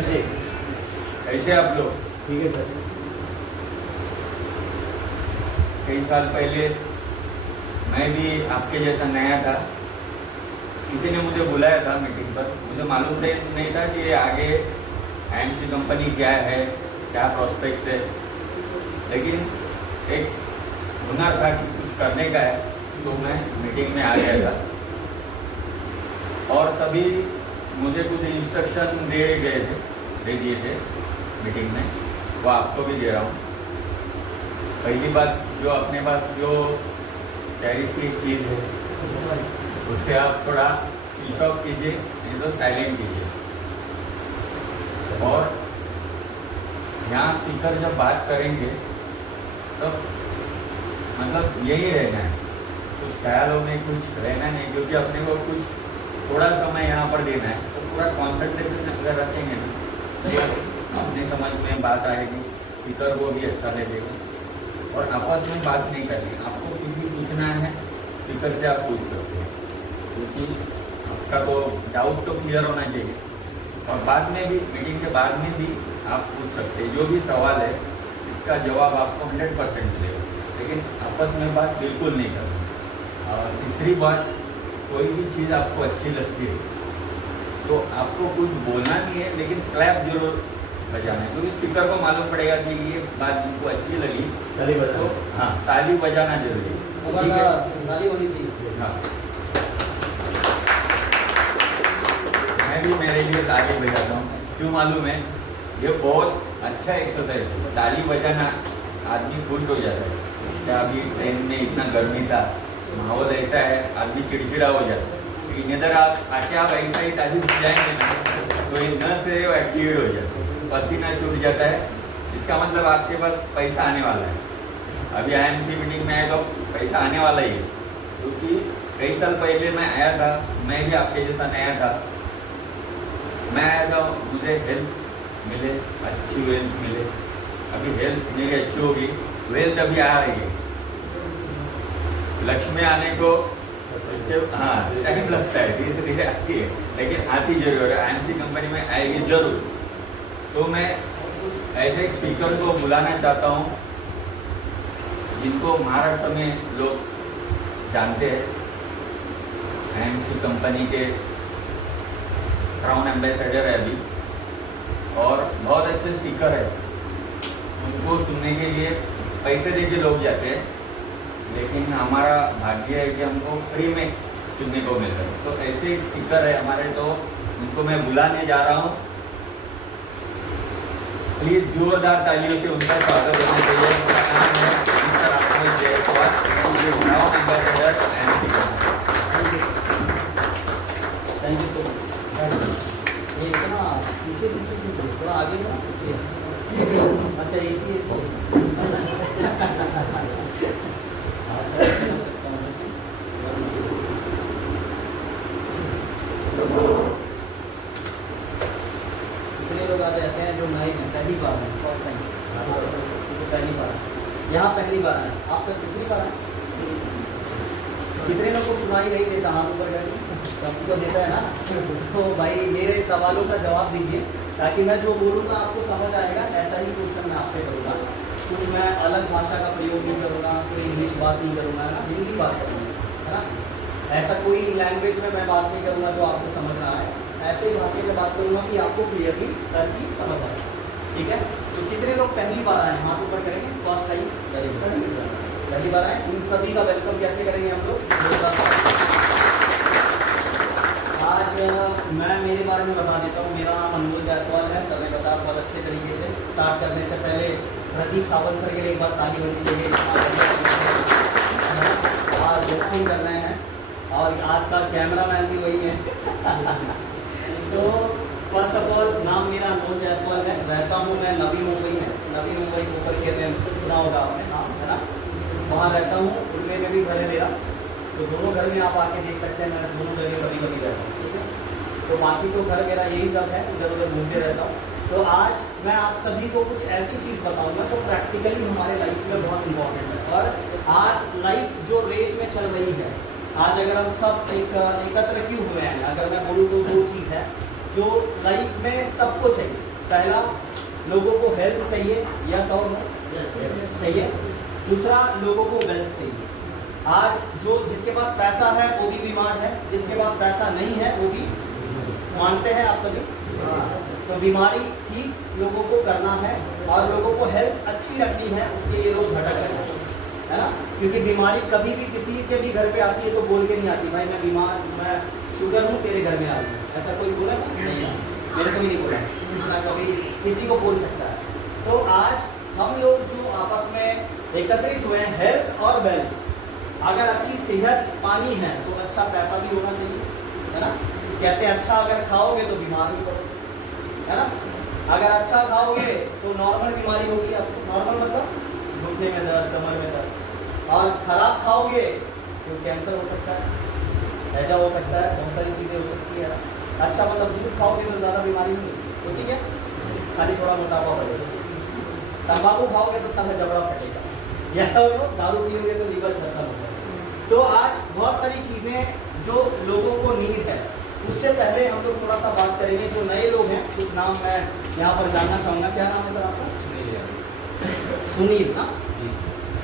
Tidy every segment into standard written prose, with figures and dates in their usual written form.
जी कैसे आप लोग? ठीक है सर। कई साल पहले मैं भी आपके जैसा नया था। किसी ने मुझे बुलाया था मीटिंग पर। मुझे मालूम नहीं था कि आगे IMC कंपनी क्या है, क्या प्रोस्पेक्ट्स है, लेकिन एक हुनर था कि कुछ करने का है, तो मैं मीटिंग में आ गया था। और तभी मुझे कुछ इंस्ट्रक्शन दे दिए थे मीटिंग में, वो आपको भी दे रहा हूँ। पहली बात, जो अपने पास जो प्यारी सी एक चीज़ है, उससे आप थोड़ा स्विच ऑफ कीजिए, नहीं तो साइलेंट कीजिए। और यहाँ स्पीकर जब बात करेंगे तो मतलब यही रहना है, कुछ ख्यालों में कुछ रहना नहीं, क्योंकि अपने को कुछ थोड़ा समय यहाँ पर देना है। तो पूरा कॉन्सेंट्रेशन अगर रखेंगे ना तो अपने समझ में बात आएगी, स्पीकर को भी अच्छा लगेगा। और आपस में बात नहीं करनी, आपको कुछ भी पूछना है स्पीकर से आप पूछ सकते हैं, क्योंकि आपका तो डाउट तो क्लियर होना चाहिए। और बाद में भी, मीटिंग के बाद में भी आप पूछ सकते हैं, जो भी सवाल है इसका जवाब आपको 100% मिलेगा, लेकिन आपस में बात बिल्कुल नहीं करनी। और तीसरी बात, कोई भी चीज़ आपको अच्छी लगती है तो आपको कुछ बोलना नहीं है, लेकिन क्लैप जरूर बजाना है, क्योंकि स्पीकर को मालूम पड़ेगा कि ये बात उनको अच्छी लगी, तो हाँ, ताली बजाना जरूरी है। ठीक है, ताली होनी चाहिए। हाँ, मैं भी मेरे लिए ताली बजाता हूँ। क्यों मालूम है? ये बहुत अच्छा एक्सरसाइज है। ताली बजाना आदमी खुश हो जाता है। क्या अभी ट्रेन में इतना गर्मी था, माहौल ऐसा है, आदमी चिड़चिड़ा हो जाता है, लेकिन इधर आके आप ऐसा ही ताली बजाएंगे ना तो ये नस है वो एक्टिवेट हो जाता है, पसीना छूट जाता है। इसका मतलब आपके पास पैसा आने वाला है। अभी IMC मीटिंग में आए तो पैसा आने वाला ही है, क्योंकि कई साल पहले मैं आया था, मैं भी आपके जैसा नया था। मैं आया था, मुझे हेल्थ मिले, अच्छी वेल्थ मिले। अभी हेल्थ मेरी अच्छी होगी, वेल्थ अभी आ रही है। लक्ष्मी आने को इसके हाँ टाइम लगता है, धीरे धीरे आती है, लेकिन आती जरूर है। IMC कंपनी में आएगी जरूर। तो मैं ऐसे स्पीकर को बुलाना चाहता हूँ जिनको महाराष्ट्र में लोग जानते हैं। IMC कंपनी के क्राउन एम्बेसडर है अभी, और बहुत अच्छे स्पीकर है। उनको सुनने के लिए पैसे देके लोग जाते हैं, लेकिन हमारा भाग्य है कि हमको फ्री में सुनने को मिल रहा है। तो ऐसे एक स्पीकर है हमारे, तो उनको मैं बुलाने जा रहा हूँ। प्लीज जोरदार तालियों से उनका स्वागत करना चाहिए। उनका नाम है मिस्टर राहुल जायसवाल, ये crown ambassador IMC company. Thank you so much. ये इतना पीछे थोड़ा आगे ना पीछे। अच्छा, ऐसी कितने लोग आज ऐसे हैं जो नए हैं, पहली बार हैं, फर्स्ट टाइम, तो पहली बार यहाँ पहली बार आए, आप सब दूसरी बार आए। कितने लोग को सुनाई नहीं देता? हाथ ऊपर करके सबको देता है ना। तो भाई मेरे सवालों का जवाब दीजिए, ताकि मैं जो बोलूँगा आपको समझ आएगा। ऐसा ही क्वेश्चन मैं आपसे करूँगा। कुछ मैं अलग भाषा का प्रयोग नहीं करूँगा, कोई इंग्लिश बात नहीं करूँगा, है ना, हिंदी बात करूँगा, है ना। ऐसा कोई लैंग्वेज में मैं बात नहीं करूँगा जो आपको समझ ना आए। ऐसे ही भाषा में बात करूँगा कि आपको क्लियरली हर चीज़ समझ आए। ठीक है, तो कितने लोग पहली बार आए? हाथ ऊपर करेंगे। फर्स्ट टाइम, पहली बार आए। उन सभी का वेलकम कैसे करेंगे हम लोग? आज मैं मेरे बारे में बता देता हूँ। मेरा नाम अनमोल जायसवाल है। सर ने बताया बहुत अच्छे तरीके से। स्टार्ट करने से पहले प्रदीप सावंत सर के लिए एक बार ताली होनी चाहिए। आज जैसे कर रहे हैं, और आज का कैमरामैन भी वही है। तो फर्स्ट ऑफ ऑल, नाम मेरा अनमोल जायसवाल है। रहता हूँ मैं नवी मुंबई में। नवी मुंबई ऊपर खेलने में सुना होगा आपने नाम, है ना। वहाँ रहता हूँ। उड़ने में भी घर है मेरा, तो दोनों घर में आप आके देख सकते हैं। मैं दोनों जगह कभी कभी रहता हूँ। ठीक है, तो बाकी तो घर मेरा यही सब है, इधर उधर घूमते रहता हूँ। तो आज मैं आप सभी को कुछ ऐसी चीज़ बताऊंगा जो प्रैक्टिकली हमारे लाइफ में बहुत इंपॉर्टेंट है। और आज लाइफ जो रेस में चल रही है, आज अगर हम सब एकत्र क्यों हुए हैं, अगर मैं बोलूँ तो दो चीज़ है जो लाइफ में सबको चाहिए। पहला, लोगों को हेल्प चाहिए, यस और नो चाहिए। दूसरा, लोगों को वेल्थ चाहिए। आज जो जिसके पास पैसा है वो भी बीमार है, जिसके पास पैसा नहीं है वो भी, मानते हैं आप सभी? तो बीमारी ठीक लोगों को करना है और लोगों को हेल्थ अच्छी रखनी है, उसके लिए लोग भटक रहे हैं, है ना? क्योंकि बीमारी कभी भी किसी के भी घर पे आती है तो बोल के नहीं आती, भाई मैं बीमार, मैं शुगर हूँ तेरे घर में आ रही हूँ, ऐसा कोई बोला नहीं? मेरे को भी नहीं बोला, ना कभी किसी को बोल सकता है। तो आज हम लोग जो आपस में एकत्रित हुए हैं, हेल्थ और वेल्थ, अगर अच्छी सेहत पानी है तो अच्छा पैसा भी होना चाहिए, है ना? कहते हैं अच्छा अगर खाओगे तो बीमार भी पड़ोगे, है ना? अगर अच्छा खाओगे तो नॉर्मल बीमारी होगी आपको, नॉर्मल मतलब घुटने में दर्द, कमर में दर्द, और खराब खाओगे तो कैंसर हो सकता है, हैजा हो सकता है, बहुत सारी चीज़ें हो सकती है। अच्छा मतलब दूध खाओगे तो ज़्यादा बीमारी नहीं होती क्या, खाली थोड़ा मोटापा बढ़ेगा। तंबाकू खाओगे तो सारा जबड़ा फटेगा, ऐसा हो, दारू पियोगे तो लीवर खत्म हो जाएगा। तो आज बहुत सारी चीज़ें जो लोगों को नीड है, उससे पहले हम लोग थोड़ा सा बात करेंगे। जो नए लोग हैं, कुछ नाम मैं यहाँ पर जानना चाहूँगा। क्या नाम है सर आपका? सुनील ना?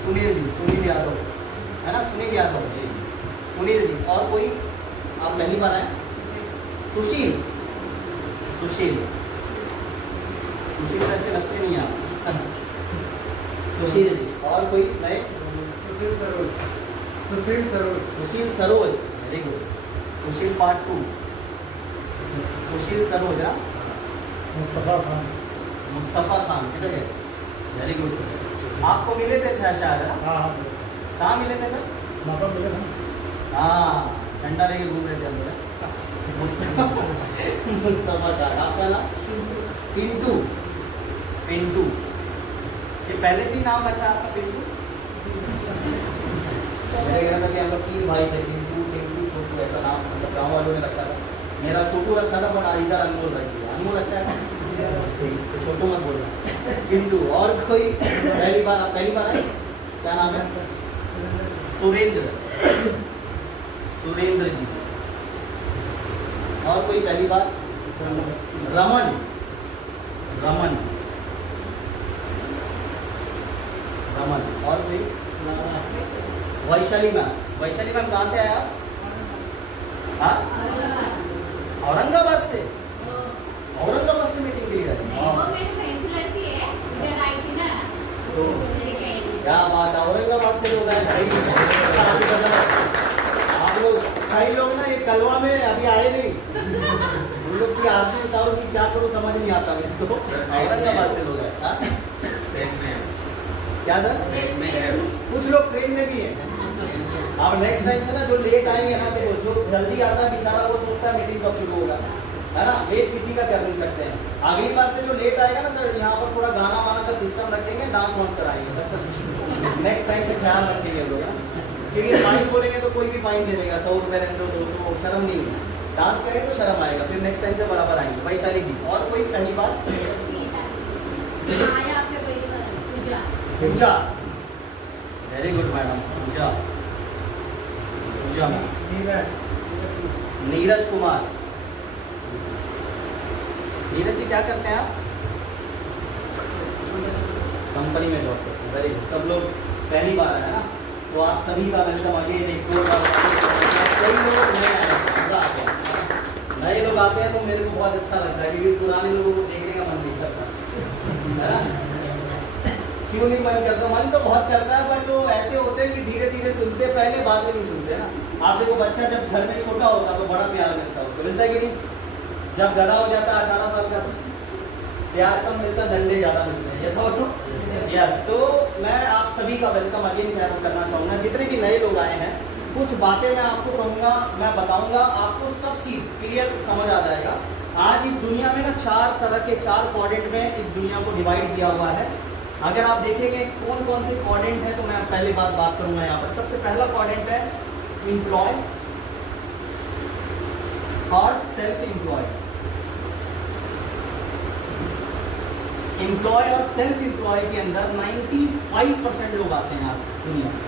सुनील जी, सुनील यादव है ना? सुनील यादव, सुनील जी। और कोई? आप पहली बार आए? सुशील, सुशील, सुशील ऐसे लगते नहीं आप। सुशील जी। और कोई नए? सुशील सरोज, वेरी गुड। सुशील पार्ट 2, सुशील सरोज ना? मुस्तफ़ा खान, किधर है? Very good sir. आपको मिले थे शायद, है ना? कहाँ मिले थे सर? हाँ, डंडा लेके घूम रहे थे हम लोग। मुस्तफ़ा खान। आपका नाम? पिंटू, पिंटू। ये पहले से ही नाम रखा है आपका पिंटू? मेरे घर में भी हम लोग 3 भाई थे, पिंटू, टिंकू, छोटू, ऐसा नाम मतलब गाँव वालों ने रखा था। मेरा छोटू रखा था, बट इधर अनमोल रख दिया। अनमोल अच्छा है, तो छोटू मत बोलना, पिंटू। और कोई? पहली बार, आप पहली बार आए? क्या नाम है? सुरेंद्र, सुरेंद्र जी। और कोई पहली बार? रमन, रमन, रमन। और कोई? वैशाली मैम, वैशाली मैम कहाँ से आया आप? हाँ, औरंगाबाद से। औरंगाबाद से मीटिंग के लिए तो क्या बात है, औरंगाबाद से लोग आए। आप लोग कई लोग ना ये कलवा में अभी आए नहीं, उन लोग की आरती उतारो कि क्या करो समझ नहीं आता मेरे को। औरंगाबाद से लोग आए। हाँ, क्या सर? कुछ लोग ट्रेन में भी हैं। अब नेक्स्ट टाइम से ना जो लेट आएंगे ना, तो जो जल्दी आता है बेचारा वो सोचता है मीटिंग कब शुरू होगा, है ना? वेट किसी का कर नहीं सकते हैं। अगली बार से जो लेट आएगा ना सर, यहाँ पर थोड़ा गाना वाना का सिस्टम रखेंगे, डांस वांस कराएंगे। नेक्स्ट टाइम से ख्याल रखेंगे हम लोग, क्योंकि फाइन बोलेंगे तो कोई भी फाइन दे देगा, 100 रुपये रहने दो, 200, शर्म नहीं है। डांस करेंगे तो शर्म आएगा, फिर नेक्स्ट टाइम से बराबर आएंगे। वैशाली जी। और कोई पहली बार? पूजा, वेरी गुड मैडम, पूजा, पूजा मैम। नीरज कुमार, नीरज जी क्या करते हैं आप? कंपनी में जॉब करते हैं, वेरी गुड। सब लोग पहली बार है ना, तो आप सभी का वेलकम अगेन। एक कई लोग नए आए हैं, मजा आ गया। नए लोग आते हैं तो मेरे को बहुत अच्छा लगता है, क्योंकि पुराने लोगों को देखने का मन नहीं करता, है ना? क्यों नहीं मन करता? मन तो बहुत करता है, बट वो ऐसे होते हैं कि धीरे धीरे सुनते, पहले बाद में नहीं सुनते ना। आप देखो, बच्चा जब घर में छोटा होता तो बड़ा प्यार मिलता है, उसको मिलता है कि नहीं? जब गधा हो जाता 18 साल का तो प्यार कम मिलता, डंडे ज़्यादा मिलते हैं, ऐसा हो? यस। तो मैं आप सभी का वेलकम अगेन करना चाहूँगा। जितने भी नए लोग आए हैं, कुछ बातें मैं आपको कहूँगा, मैं बताऊँगा, आपको सब चीज़ क्लियर समझ आ जाएगा। आज इस दुनिया में ना 4 तरह के 4 क्वाड्रेंट में इस दुनिया को डिवाइड किया हुआ है। अगर आप देखेंगे कौन कौन से क्वाड्रेंट हैं, तो मैं पहले बात करूँगा यहाँ पर। सबसे पहला क्वाड्रेंट है एम्प्लॉय और सेल्फ एम्प्लॉयड। एम्प्लॉय और सेल्फ एम्प्लॉय के अंदर 95% लोग आते हैं आज दुनिया में।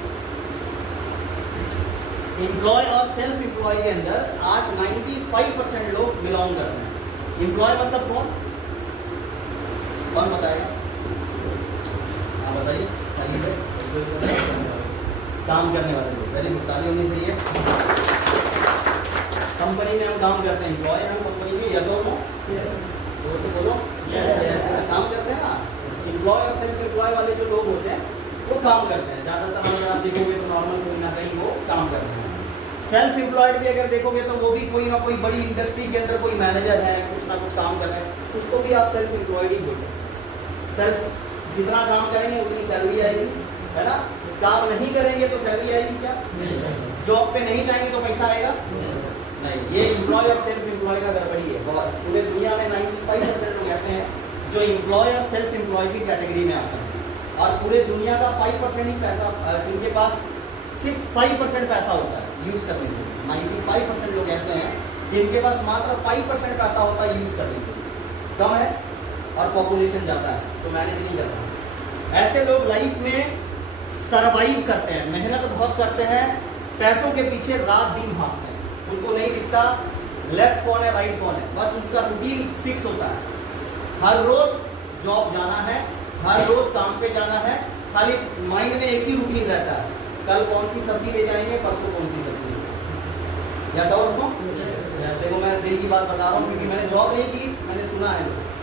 एम्प्लॉय और सेल्फ एम्प्लॉय के अंदर आज 95% लोग बिलोंग करते हैं। एम्प्लॉय मतलब कौन कौन बताएगा? हाँ बताइए। काम करने वाले लोग, वेरी गुड, ताली होनी चाहिए। कंपनी में हम काम करते हैं, एम्प्लॉय हम कंपनी के, यस और नो? जोर से बोलो। काम करते हैं ना। एम्प्लॉय और सेल्फ एम्प्लॉय वाले जो लोग होते हैं वो काम करते हैं ज़्यादातर। अगर आप देखोगे तो नॉर्मल कहीं ना कहीं वो काम करते हैं। सेल्फ एम्प्लॉयड भी अगर देखोगे तो वो भी कोई ना कोई बड़ी इंडस्ट्री के अंदर कोई मैनेजर है, कुछ ना कुछ काम कर रहे हैं, उसको भी आप सेल्फ एम्प्लॉयड ही बोल सकते हैं। सेल्फ जितना काम करेंगे उतनी सैलरी आएगी, है ना। काम नहीं करेंगे तो सैलरी आएगी क्या? जॉब पे नहीं जाएंगे तो पैसा आएगा नहीं। ये एम्प्लॉय और सेल्फ एम्प्लॉय का गड़बड़ी है बहुत। पूरे दुनिया में 95% लोग ऐसे हैं जो एम्प्लॉय और सेल्फ एम्प्लॉय की कैटेगरी में आते हैं, और पूरे दुनिया का 5% ही पैसा, इनके पास सिर्फ 5% पैसा होता है यूज़ करने के लिए। 95% लोग ऐसे हैं जिनके पास मात्र 5% पैसा होता है यूज़ करने के लिए। कम है और पॉपुलेशन ज़्यादा है तो मैनेज नहीं करता। ऐसे लोग लाइफ में सरवाइव करते हैं, मेहनत बहुत करते हैं, पैसों के पीछे रात दिन भागते हैं। उनको नहीं दिखता लेफ्ट कौन है राइट कौन है, बस उनका रूटीन फिक्स होता है। हर रोज़ जॉब जाना है, हर रोज़ काम पे जाना है, खाली माइंड में एक ही रूटीन रहता है, कल कौन सी सब्जी ले जाएंगे, परसों कौन सी सब्जी। ऐसा और तो देखो मैं दिल की बात बता रहा हूँ क्योंकि मैंने जॉब नहीं की, मैंने सुना है लोगों से,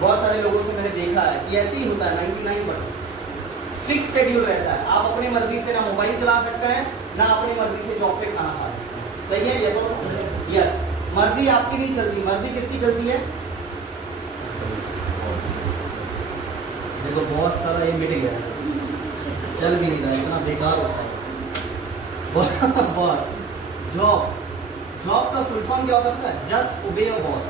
बहुत सारे लोगों से मैंने देखा है कि ऐसे ही होता है। 99% फिक्स शेड्यूल रहता है। आप अपनी मर्जी से ना मोबाइल चला सकते हैं, ना अपनी मर्जी से जॉब पे खाना खा सकते हैं। सही है? यस और नो? यस। मर्जी आपकी नहीं चलती, मर्जी किसकी चलती है? देखो बहुत सारा ये मिट गया, चल भी नहीं रहा, इतना बेकार होता है बॉस। जॉब का फुल फॉर्म क्या होता है? जस्ट ओबे योर बॉस।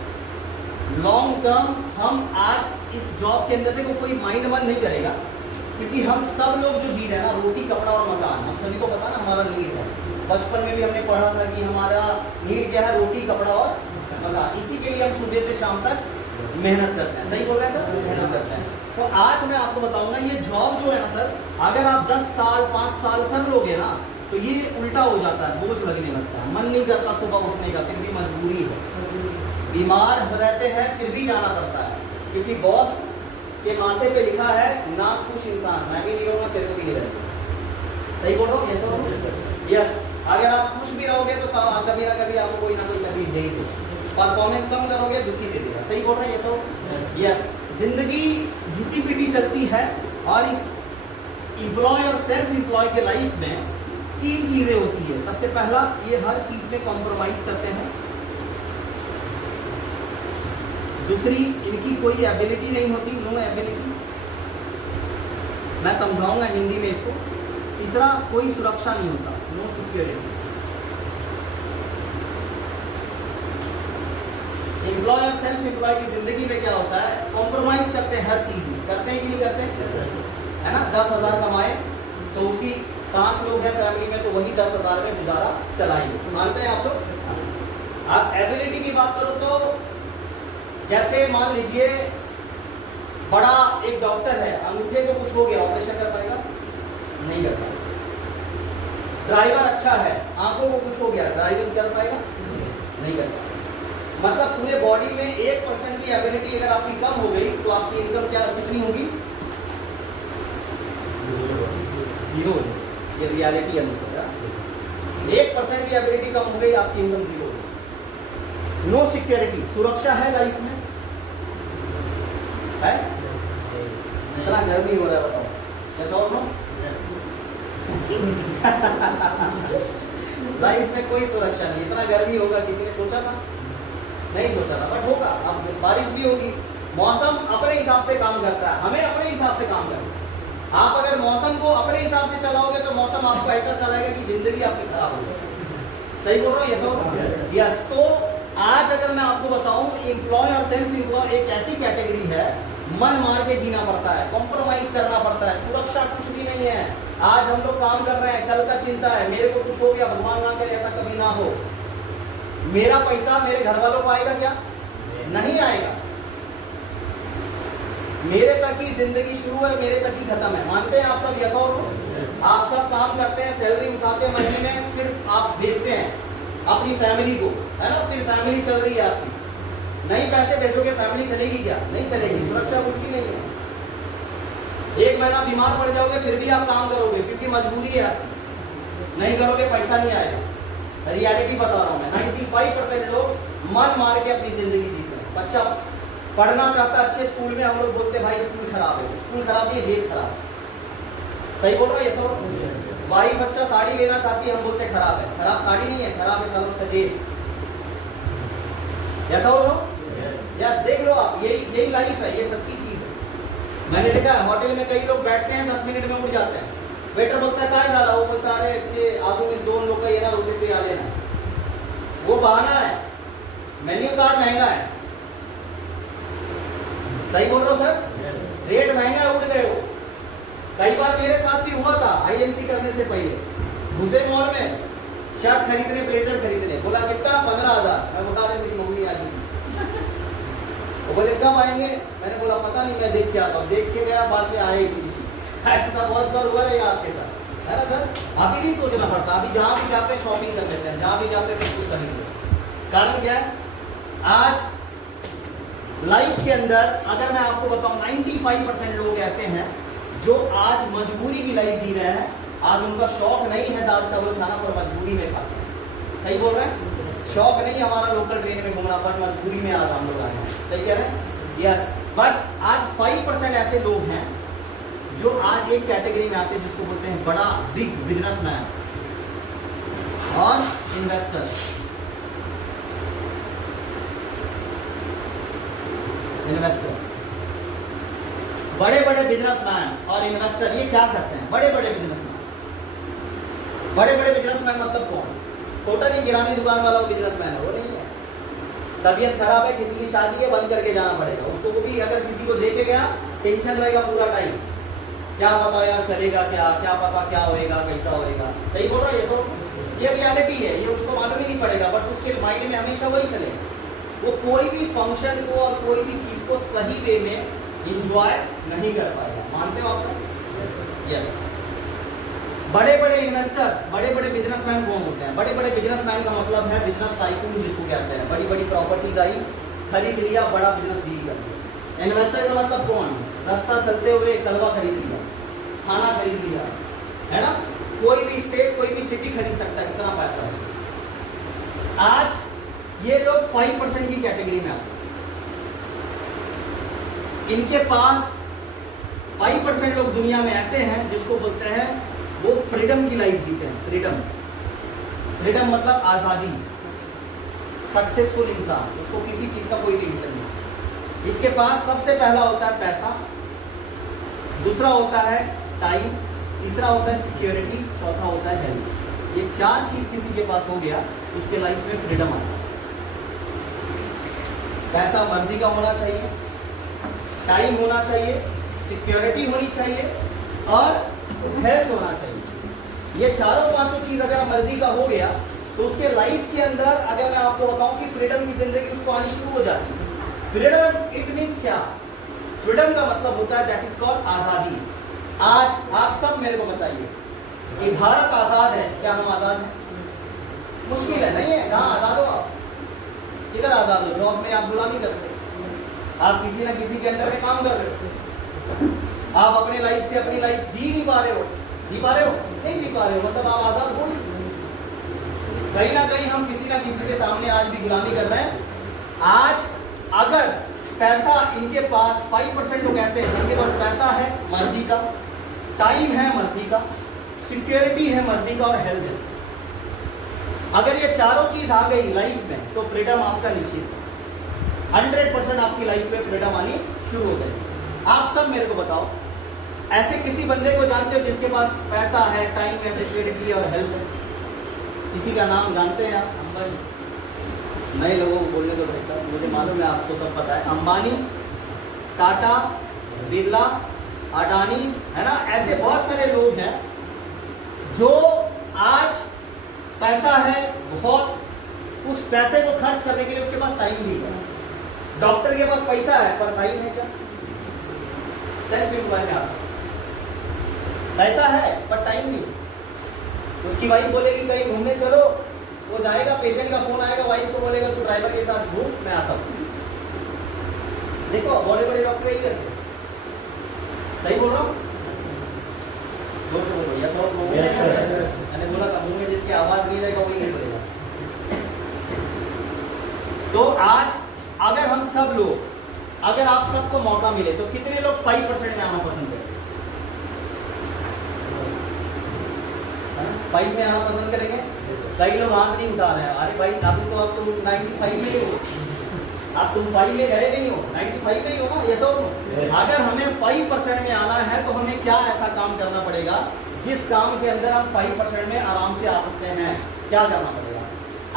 लॉन्ग टर्म हम आज इस जॉब के अंदर देखो कोई माइंड मन नहीं करेगा, क्योंकि हम सब लोग जो जी रहे हैं ना, रोटी कपड़ा और मकान, हम सभी को पता ना हमारा नीड है। बचपन में भी हमने पढ़ा था कि हमारा नीड क्या है? रोटी कपड़ा और मकान। इसी के लिए हम सुबह से शाम तक मेहनत करते हैं। सही बोल रहे हैं सर? मेहनत करते हैं। तो आज मैं आपको बताऊंगा ये जॉब जो है ना सर, अगर आप 10 साल 5 साल कर लोगे ना तो ये उल्टा हो जाता है, बोझ लगने लगता है, मन नहीं करता सुबह उठने का, फिर भी मजबूरी है। बीमार रहते हैं फिर भी जाना पड़ता है, क्योंकि बॉस के माथे पे लिखा है ना खुश इंसान, मैं भी नहीं रहूँगा, तेरे को भी नहीं रहूँगा। सही बोल रहा हूँ? यस। अगर आप खुश भी रहोगे तो कभी ना कभी आपको कोई ना कोई तकलीफ दे ही देगा। परफॉर्मेंस कम करोगे दुखी दे देगा। सही बोल रहे हैं? यस। जिंदगी घिसी पिटी चलती है, और इस एम्प्लॉय और सेल्फ एम्प्लॉय के लाइफ में 3 चीजें होती है। सबसे पहला, ये हर चीज में कॉम्प्रोमाइज करते हैं। दूसरी, इनकी कोई एबिलिटी नहीं होती, नो एबिलिटी, मैं समझाऊंगा हिंदी में इसको। तीसरा, कोई सुरक्षा नहीं होता, नो सिक्योरिटी। एम्प्लॉय और सेल्फ एम्प्लॉय की जिंदगी में क्या होता है? कॉम्प्रोमाइज करते हैं हर चीज में। करते हैं कि नहीं करते? है ना। 10,000 कमाए तो उसी 5 लोग हैं फैमिली में, तो वही 10,000 में गुजारा चलाएंगे। मानते हैं आप लोग? आप एबिलिटी की बात करो तो जैसे मान लीजिए बड़ा एक डॉक्टर है, अंगूठे को कुछ हो गया, ऑपरेशन कर पाएगा? नहीं कर पाएगा। ड्राइवर अच्छा है, आंखों को कुछ हो गया, ड्राइविंग कर पाएगा? नहीं कर पाएगा। मतलब पूरे बॉडी में 1% की एबिलिटी अगर आपकी कम हो गई तो आपकी इनकम क्या कितनी होगी? 0। ये रियलिटी है मुझसे। 1% की एबिलिटी कम हो गई, आपकी इनकम 0 होगी। नो सिक्योरिटी, सुरक्षा है लाइफ में? है? इतना गर्मी हो रहा है, बताओ कैसा? और नो लाइफ में कोई सुरक्षा नहीं। इतना गर्मी होगा किसी ने सोचा था? नहीं सोचा था, बट होगा। अब बारिश भी होगी। मौसम अपने हिसाब से काम करता है, हमें अपने हिसाब से काम करना है। आप अगर मौसम को अपने हिसाब से चलाओगे तो मौसम आपको ऐसा चलाएगा कि जिंदगी आपकी खराब हो जाएगी। सही बोल रहा हूँ? यस। तो आज अगर मैं आपको बताऊं, एम्प्लॉय और सेल्फ एम्प्लॉय एक ऐसी कैटेगरी है, मन मार के जीना पड़ता है, कॉम्प्रोमाइज करना पड़ता है, सुरक्षा कुछ भी नहीं है। आज हम लोग काम कर रहे हैं, कल का चिंता है, मेरे को कुछ हो गया, भगवान ना करे ऐसा कभी ना हो, मेरा पैसा मेरे घर वालों को आएगा क्या? नहीं आएगा। मेरे तक ही जिंदगी शुरू है, मेरे तक ही खत्म है। मानते हैं आप सब? यस और नो? आप सब काम करते हैं, सैलरी उठाते हैं महीने में, फिर आप भेजते हैं अपनी फैमिली को, है ना, फिर फैमिली चल रही है आपकी। नहीं पैसे भेजोगे फैमिली चलेगी क्या? नहीं चलेगी, सुरक्षा कुछ नहीं है। एक महीना बीमार पड़ जाओगे फिर भी आप काम करोगे क्योंकि मजबूरी है आपकी, नहीं करोगे पैसा नहीं आएगा। रियलिटी बता रहा हूँ मैं, 95% लोग मन मार के अपनी जिंदगी जीते हैं। बच्चा पढ़ना चाहता है अच्छे स्कूल में, हम लोग बोलते भाई स्कूल खराब है। स्कूल खराब नहीं, जेब खराब है। सही बोल रहा है ये सब? वाइफ अच्छा साड़ी लेना चाहती है, हम बोलते खराब है। खराब साड़ी नहीं है, खराब है साला उसका जेब। ऐसा हो यस, देख लो आप, यही लाइफ है, ये सच्ची चीज है। मैंने देखा है होटल में कई लोग बैठते हैं 10 मिनट में उठ जाते हैं। वेटर बोलता है कहाँ जा रहा, वो बोलता है अरे ये आलू में 2 लोग का ये ना रोके थे आ लेना। वो बहाना है, मेन्यू कार्ड महंगा है। सही बोल रहा हूँ सर? रेट महंगा है, उठ गए हो। कई बार मेरे साथ भी हुआ था आईएमसी करने से पहले। घुसे मॉल में शर्ट खरीदने, ब्लेजर खरीदने, बोला कितना? 15,000। मैं बोला अरे मेरी मम्मी आ रही। वो बोले कब आएंगे? मैंने बोला पता नहीं, मैं देख के आता हूँ। देख के गया, बाद में आए ही नहीं। ऐसा बहुत बार हुआ है आपके साथ, है ना सर? अभी नहीं सोचना पड़ता, अभी जहाँ भी जाते हैं शॉपिंग कर लेते हैं, जहाँ भी जाते हैं सब कुछ खरीद लेते हैं। कारण क्या है? आज लाइफ के अंदर अगर मैं आपको बताऊं 95% लोग ऐसे हैं जो आज मजबूरी की लाइफ जी रहे हैं। आज उनका शौक नहीं है दाल चावल खाना, पर मजबूरी में खाते हैं। सही बोल रहे हैं? शौक नहीं हमारा लोकल ट्रेन में घूमना, पर मजबूरी में आज हम लोग आए हैं। सही कह रहे हैं? यस। बट आज 5% ऐसे लोग हैं जो आज एक कैटेगरी में आते हैं जिसको बोलते हैं बड़ा बिग बिजनेसमैन और इन्वेस्टर। बड़े बड़े बिजनेसमैन और इन्वेस्टर ये क्या करते हैं? बड़े बड़े बिजनेसमैन मतलब कौन? छोटा नहीं, किरानी दुकान वाला वो बिजनेसमैन है, वो नहीं है। तबीयत खराब है, किसी की शादी है, बंद करके जाना पड़ेगा उसको। वो भी अगर किसी को देखे गया टेंशन रहेगा पूरा टाइम, क्या पता यार चलेगा क्या पता क्या होएगा, कैसा होएगा। सही बोल रहा है? ये सब ये रियलिटी है, ये उसको मालूम ही नहीं पड़ेगा, बट उसके माइंड में हमेशा वही चलेगा। वो कोई भी फंक्शन को और कोई भी चीज को सही वे में इंजॉय नहीं कर पाएगा। मानते हो आप सब? यस। बड़े बड़े इन्वेस्टर, बड़े बड़े बिजनेसमैन कौन होते हैं? बड़े बड़े बिजनेसमैन का मतलब है बिजनेस टाइकून जिसको कहते हैं। बड़ी बड़ी प्रॉपर्टीज आई, खरीद लिया, बड़ा बिजनेस डील कर लिया। इन्वेस्टर का मतलब कौन? रास्ता चलते हुए कलवा खरीद लिया, खाना खरीद लिया, है ना? कोई भी स्टेट, कोई भी सिटी खरीद सकता है, इतना पैसा है उसको। आज ये लोग 5% की कैटेगरी में आते हैं। इनके पास 5% लोग दुनिया में ऐसे हैं जिसको बोलते हैं वो फ्रीडम की लाइफ जीते हैं। फ्रीडम मतलब आज़ादी। सक्सेसफुल इंसान, उसको किसी चीज़ का कोई टेंशन नहीं। इसके पास सबसे पहला होता है पैसा, दूसरा होता है टाइम, तीसरा होता है सिक्योरिटी, चौथा होता है हेल्थ। ये 4 चीज़ किसी के पास हो गया, उसके लाइफ में फ्रीडम आता है। पैसा मर्जी का होना चाहिए, टाइम होना चाहिए, सिक्योरिटी होनी चाहिए और हेल्थ होना चाहिए। ये चारों पांचों चीज अगर मर्जी का हो गया तो उसके लाइफ के अंदर, अगर मैं आपको बताऊं कि फ्रीडम की जिंदगी उसको आनी शुरू हो जाती है। फ्रीडम इट मीन्स क्या? फ्रीडम का मतलब होता है दैट इज कॉल्ड आजादी। आज आप सब मेरे को बताइए कि भारत आजाद है क्या? हम आजाद हैं? मुश्किल है, नहीं है। कहाँ आजाद हो आप? किधर आजाद हो? जॉब में आप गुलामी कर रहे हो, आप किसी ना किसी के अंडर में काम कर रहे हो, आप अपने लाइफ से अपनी लाइफ जी नहीं पा रहे हो। जी पा रहे हो? नहीं जी पा रहे हो, मतलब आप आजाद हो नहीं। कहीं ना कहीं हम किसी ना किसी के सामने आज भी गुलामी कर रहे हैं। आज अगर पैसा इनके पास 5% लोग ऐसे हैं जिनके पास पैसा है मर्जी का, टाइम है मर्जी का, सिक्योरिटी है मर्जी का और हेल्थ है। अगर ये चारों चीज आ गई लाइफ में तो फ्रीडम आपका निश्चित है। 100% आपकी लाइफ में फ्रीडम आनी शुरू हो जाएगी। आप सब मेरे को बताओ, ऐसे किसी बंदे को जानते हो जिसके पास पैसा है, टाइम है, सिक्योरिटी और हेल्थ है? किसी का नाम जानते हैं आप? अंबानी। नए लोगों को बोलने दो भाई साहब, मुझे मालूम है आपको सब पता है। अंबानी, टाटा, बिरला, अडानी, है ना? ऐसे बहुत सारे लोग हैं जो आज पैसा है बहुत, उस पैसे को खर्च करने के लिए उसके पास टाइम भी है। डॉक्टर के पास पैसा है पर टाइम है क्या? सेल्फ एम्प्लॉय में आप पैसा है पर टाइम नहीं। उसकी वाइफ बोलेगी कहीं घूमने चलो, वो जाएगा, पेशेंट का फोन आएगा, वाइफ को बोलेगा तू ड्राइवर के साथ घूम, मैं आता हूँ। देखो बड़े बड़े डॉक्टर यही करते, सही बोल रहा हूँ? जोर से बोलो, यस और नो? मैंने बोला था मुंह में जिसकी आवाज नहीं रहेगा वही नहीं बोलेगा। तो आज अगर हम सब लोग, अगर आप सबको मौका मिले तो कितने लोग 5% में आना पसंद करेंगे? 5 में आना पसंद करेंगे? कई लोग हाथ नहीं उठा रहे हैं। अरे भाई अभी तो अब तुम 95 में ही हो, अब तुम 5 में गए नहीं हो, 95 में ही हो ना, ये सब। अगर हमें 5% में आना है तो हमें क्या ऐसा काम करना पड़ेगा जिस काम के अंदर हम 5% में आराम से आ सकते हैं? क्या करना पड़ेगा?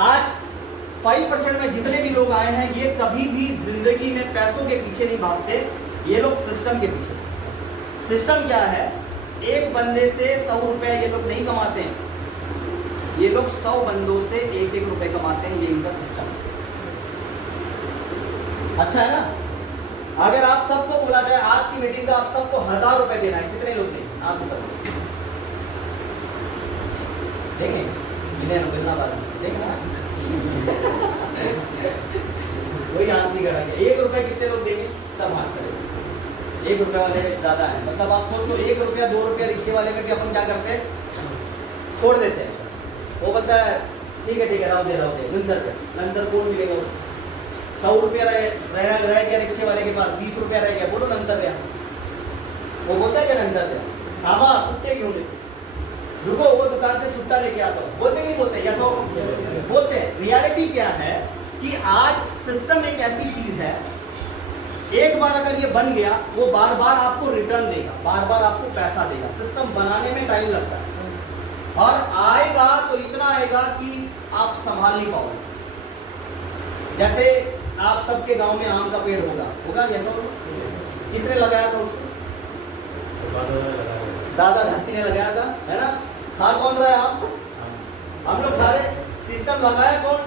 आज 5% में जितने भी लोग आए हैं ये कभी भी जिंदगी में पैसों के पीछे नहीं भागते, ये लोग सिस्टम के पीछे। सिस्टम क्या है? एक बंदे से 100 रुपए ये लोग नहीं कमाते हैं, ये लोग 100 बंदों से 1-1 रुपए कमाते हैं, ये इनका सिस्टम है। अच्छा है ना? अगर आप सबको बोला जाए आज की मीटिंग का आप सबको 1000 रुपए देना है, कितने लोग देंगे? आप बताओ। देंगे? मिलना वाला देंगे? कोई हाथ नहीं करेंगे। 1 रुपए कितने लोग देंगे? सब हाथ करेंगे। 1 रुपए वाले ज्यादा है, मतलब आप सोचो 1 रुपया 2 रुपया रिक्शे वाले में भी अपन क्या करते हैं? छोड़ देते हैं। वो बोलता है ठीक है रहो दे नंतर कौन मिलेगा उसको? 100 रुपया रह गया रिक्शे वाले के पास, 20 रुपया रह गया, बोलो नंतर दे। वो बोलता है क्या नंतर दे? थामा छुट्टे क्यों दे? रुको वो दुकान से छुट्टा लेके आता हूँ, बोलते नहीं बोलते? यस और बोलते हैं। रियलिटी क्या है कि आज सिस्टम एक ऐसी चीज है, एक बार अगर ये बन गया वो बार बार आपको रिटर्न देगा, बार बार आपको पैसा देगा। सिस्टम बनाने में टाइम लगता है और आएगा तो इतना आएगा कि आप संभाल नहीं पाओगे। जैसे आप सबके गांव में आम का पेड़ होगा जैसा होगा, किसने लगाया था उसको? दादा दादी ने लगाया था, है ना? खा कौन रहा है आप? हम लोग खा रहे। सिस्टम लगाया कौन?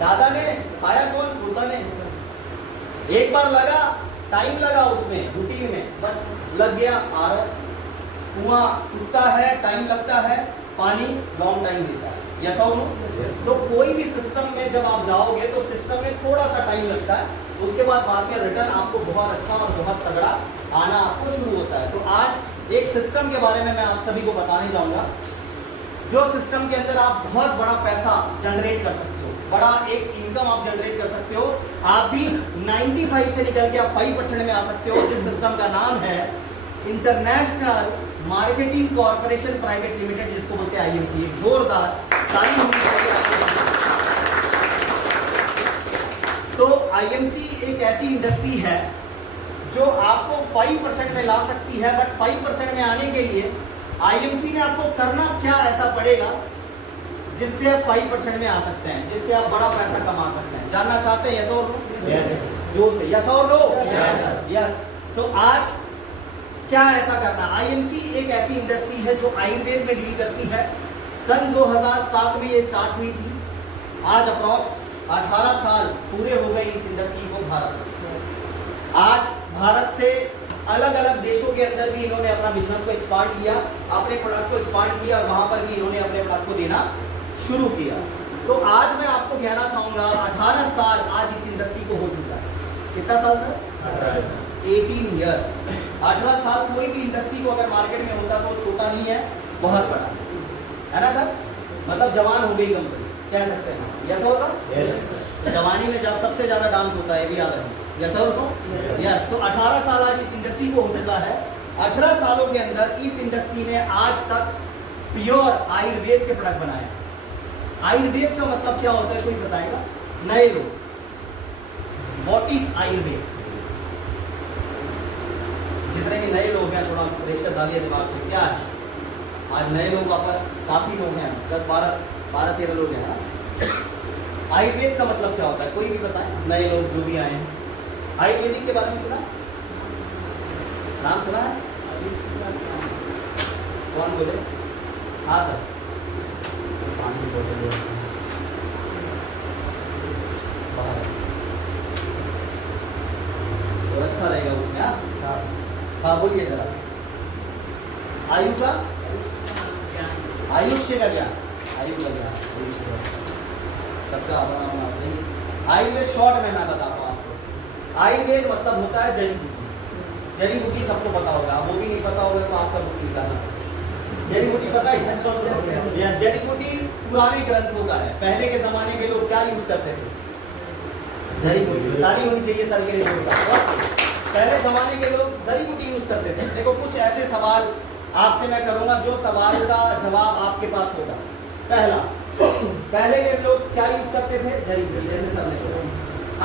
दादा ने। खाया कौन? पोता ने। एक बार लगा, टाइम लगा उसमें, रूटीन में, बट लग गया। आ रहा कुआं उगता है, टाइम लगता है, पानी लॉन्ग टाइम देता है। यस और नो? तो कोई भी सिस्टम में जब आप जाओगे तो सिस्टम में थोड़ा सा टाइम लगता है, उसके बाद में रिटर्न आपको बहुत अच्छा और बहुत तगड़ा आना आपको शुरू होता है। तो आज एक सिस्टम के बारे में मैं आप सभी को बताने जाऊंगा, जो सिस्टम के अंदर आप बहुत बड़ा पैसा जनरेट कर सकते हो, बड़ा एक इनकम आप जनरेट कर सकते हो। आप भी 95 से निकल के आप 5% में आ सकते हो। जिस सिस्टम का नाम है international marketing corporation private limited, जिसको बोलते हैं IMC। एक जोरदार ताली होनी चाहिए। तो IMC एक ऐसी इंडस्ट्री है जो आपको 5% में ला सकती है, बट 5% में आने के लिए IMC में आपको करना क्या ऐसा पड़ेगा जिससे आप 5% में आ सकते हैं, जिससे आप बड़ा पैसा कमा सकते हैं? जानना चाहते हैं? यस और नो? यस। जोर से यस और नो? यस। तो आज क्या ऐसा करना? IMC एक ऐसी इंडस्ट्री है जो आयुर्वेद में डील करती है। सन 2007 में ये स्टार्ट हुई थी। आज अप्रॉक्स 18 साल पूरे हो गए इस इंडस्ट्री को भारत में। आज भारत से अलग अलग देशों के अंदर भी इन्होंने अपना बिजनेस को एक्सपांड किया, अपने प्रोडक्ट को एक्सपांड किया और वहां पर भी इन्होंने अपने प्रोडक्ट को देना शुरू किया। तो आज मैं आपको कहना चाहूंगा 18 साल आज इस इंडस्ट्री को हो चुका है। कितना साल सर? 18 ईयर। 18 साल कोई भी इंडस्ट्री को अगर मार्केट में होता तो छोटा नहीं है, बहुत बड़ा है ना सर? मतलब जवान हो गई कंपनी, कह सकते हैं। यस और नो? यस। जवानी में जब सबसे ज्यादा डांस होता है, भी याद रखें। यस और नो? यस। तो 18 साल आज इस इंडस्ट्री को हो चुका है। 18 सालों के अंदर इस इंडस्ट्री ने आज तक प्योर आयुर्वेद के प्रोडक्ट बनाए। आयुर्वेद का मतलब क्या होता है, कोई बताएगा? नए लोग, व्हाट इज आयुर्वेद? जितने भी नए लोग हैं थोड़ा प्रेशर डालिए दिमाग में, क्या है? आज नए लोग काफी लोग हैं, 10-12-13 लोग हैं। आयुर्वेद का मतलब क्या होता है, कोई भी बताएं? नए लोग जो भी आए हैं, आयुर्वेदिक के बारे में सुना? नाम सुना है? कौन बोले? हाँ सर। रखा रहेगा उसमें। हाँ बोलिए जरा। का क्या आयुर्वेद सबका अपना अपना सही। आयुर्वेद शॉर्ट में मैं बताता हूँ आपको। आयुर्वेद मतलब होता है जड़ी बूटी। जड़ी बूटी सबको पता होगा, वो भी नहीं पता होगा तो आपका बुक निकालना। जड़ी बूटी पता है या जड़ी बूटी पुराने ग्रंथों का है। पहले के जमाने के लोग क्या यूज करते थे? जड़ी बूटी। ताली होनी चाहिए सर के लिए जोरदार। पहले जमाने के लोग जड़ी बूटी यूज करते थे। देखो कुछ ऐसे सवाल आपसे मैं करूंगा जो सवाल का जवाब आपके पास होगा। पहला, पहले के लोग क्या यूज करते थे? जड़ी बूटी। जैसे सर ने बोला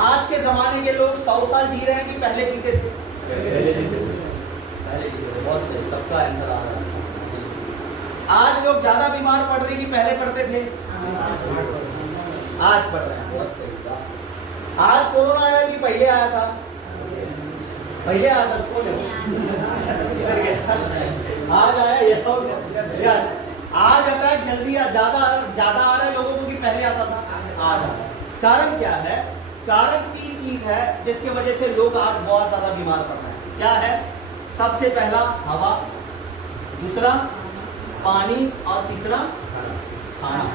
आज के जमाने के लोग 100 साल जी रहे हैं कि पहले जीते थे? पहले जीते थे। बहुत सही, सबका आंसर आ रहा है। आज लोग ज्यादा बीमार पड़ रहे हैं कि पहले पड़ते थे? आज पड़ रहे हैं। बहुत सही। आज कोरोना आया कि पहले आया था? पहले आया था। कौन है इधर गया? आज आया। यस और यस। आज अटैक जल्दी ज्यादा ज्यादा आ रहा है लोगों को कि पहले आता था? आज आता है। कारण क्या है? कारण 3 चीज है जिसकी वजह से लोग आज बहुत ज्यादा बीमार पड़ रहे हैं। क्या है? सबसे पहला हवा, दूसरा पानी और तीसरा खाना।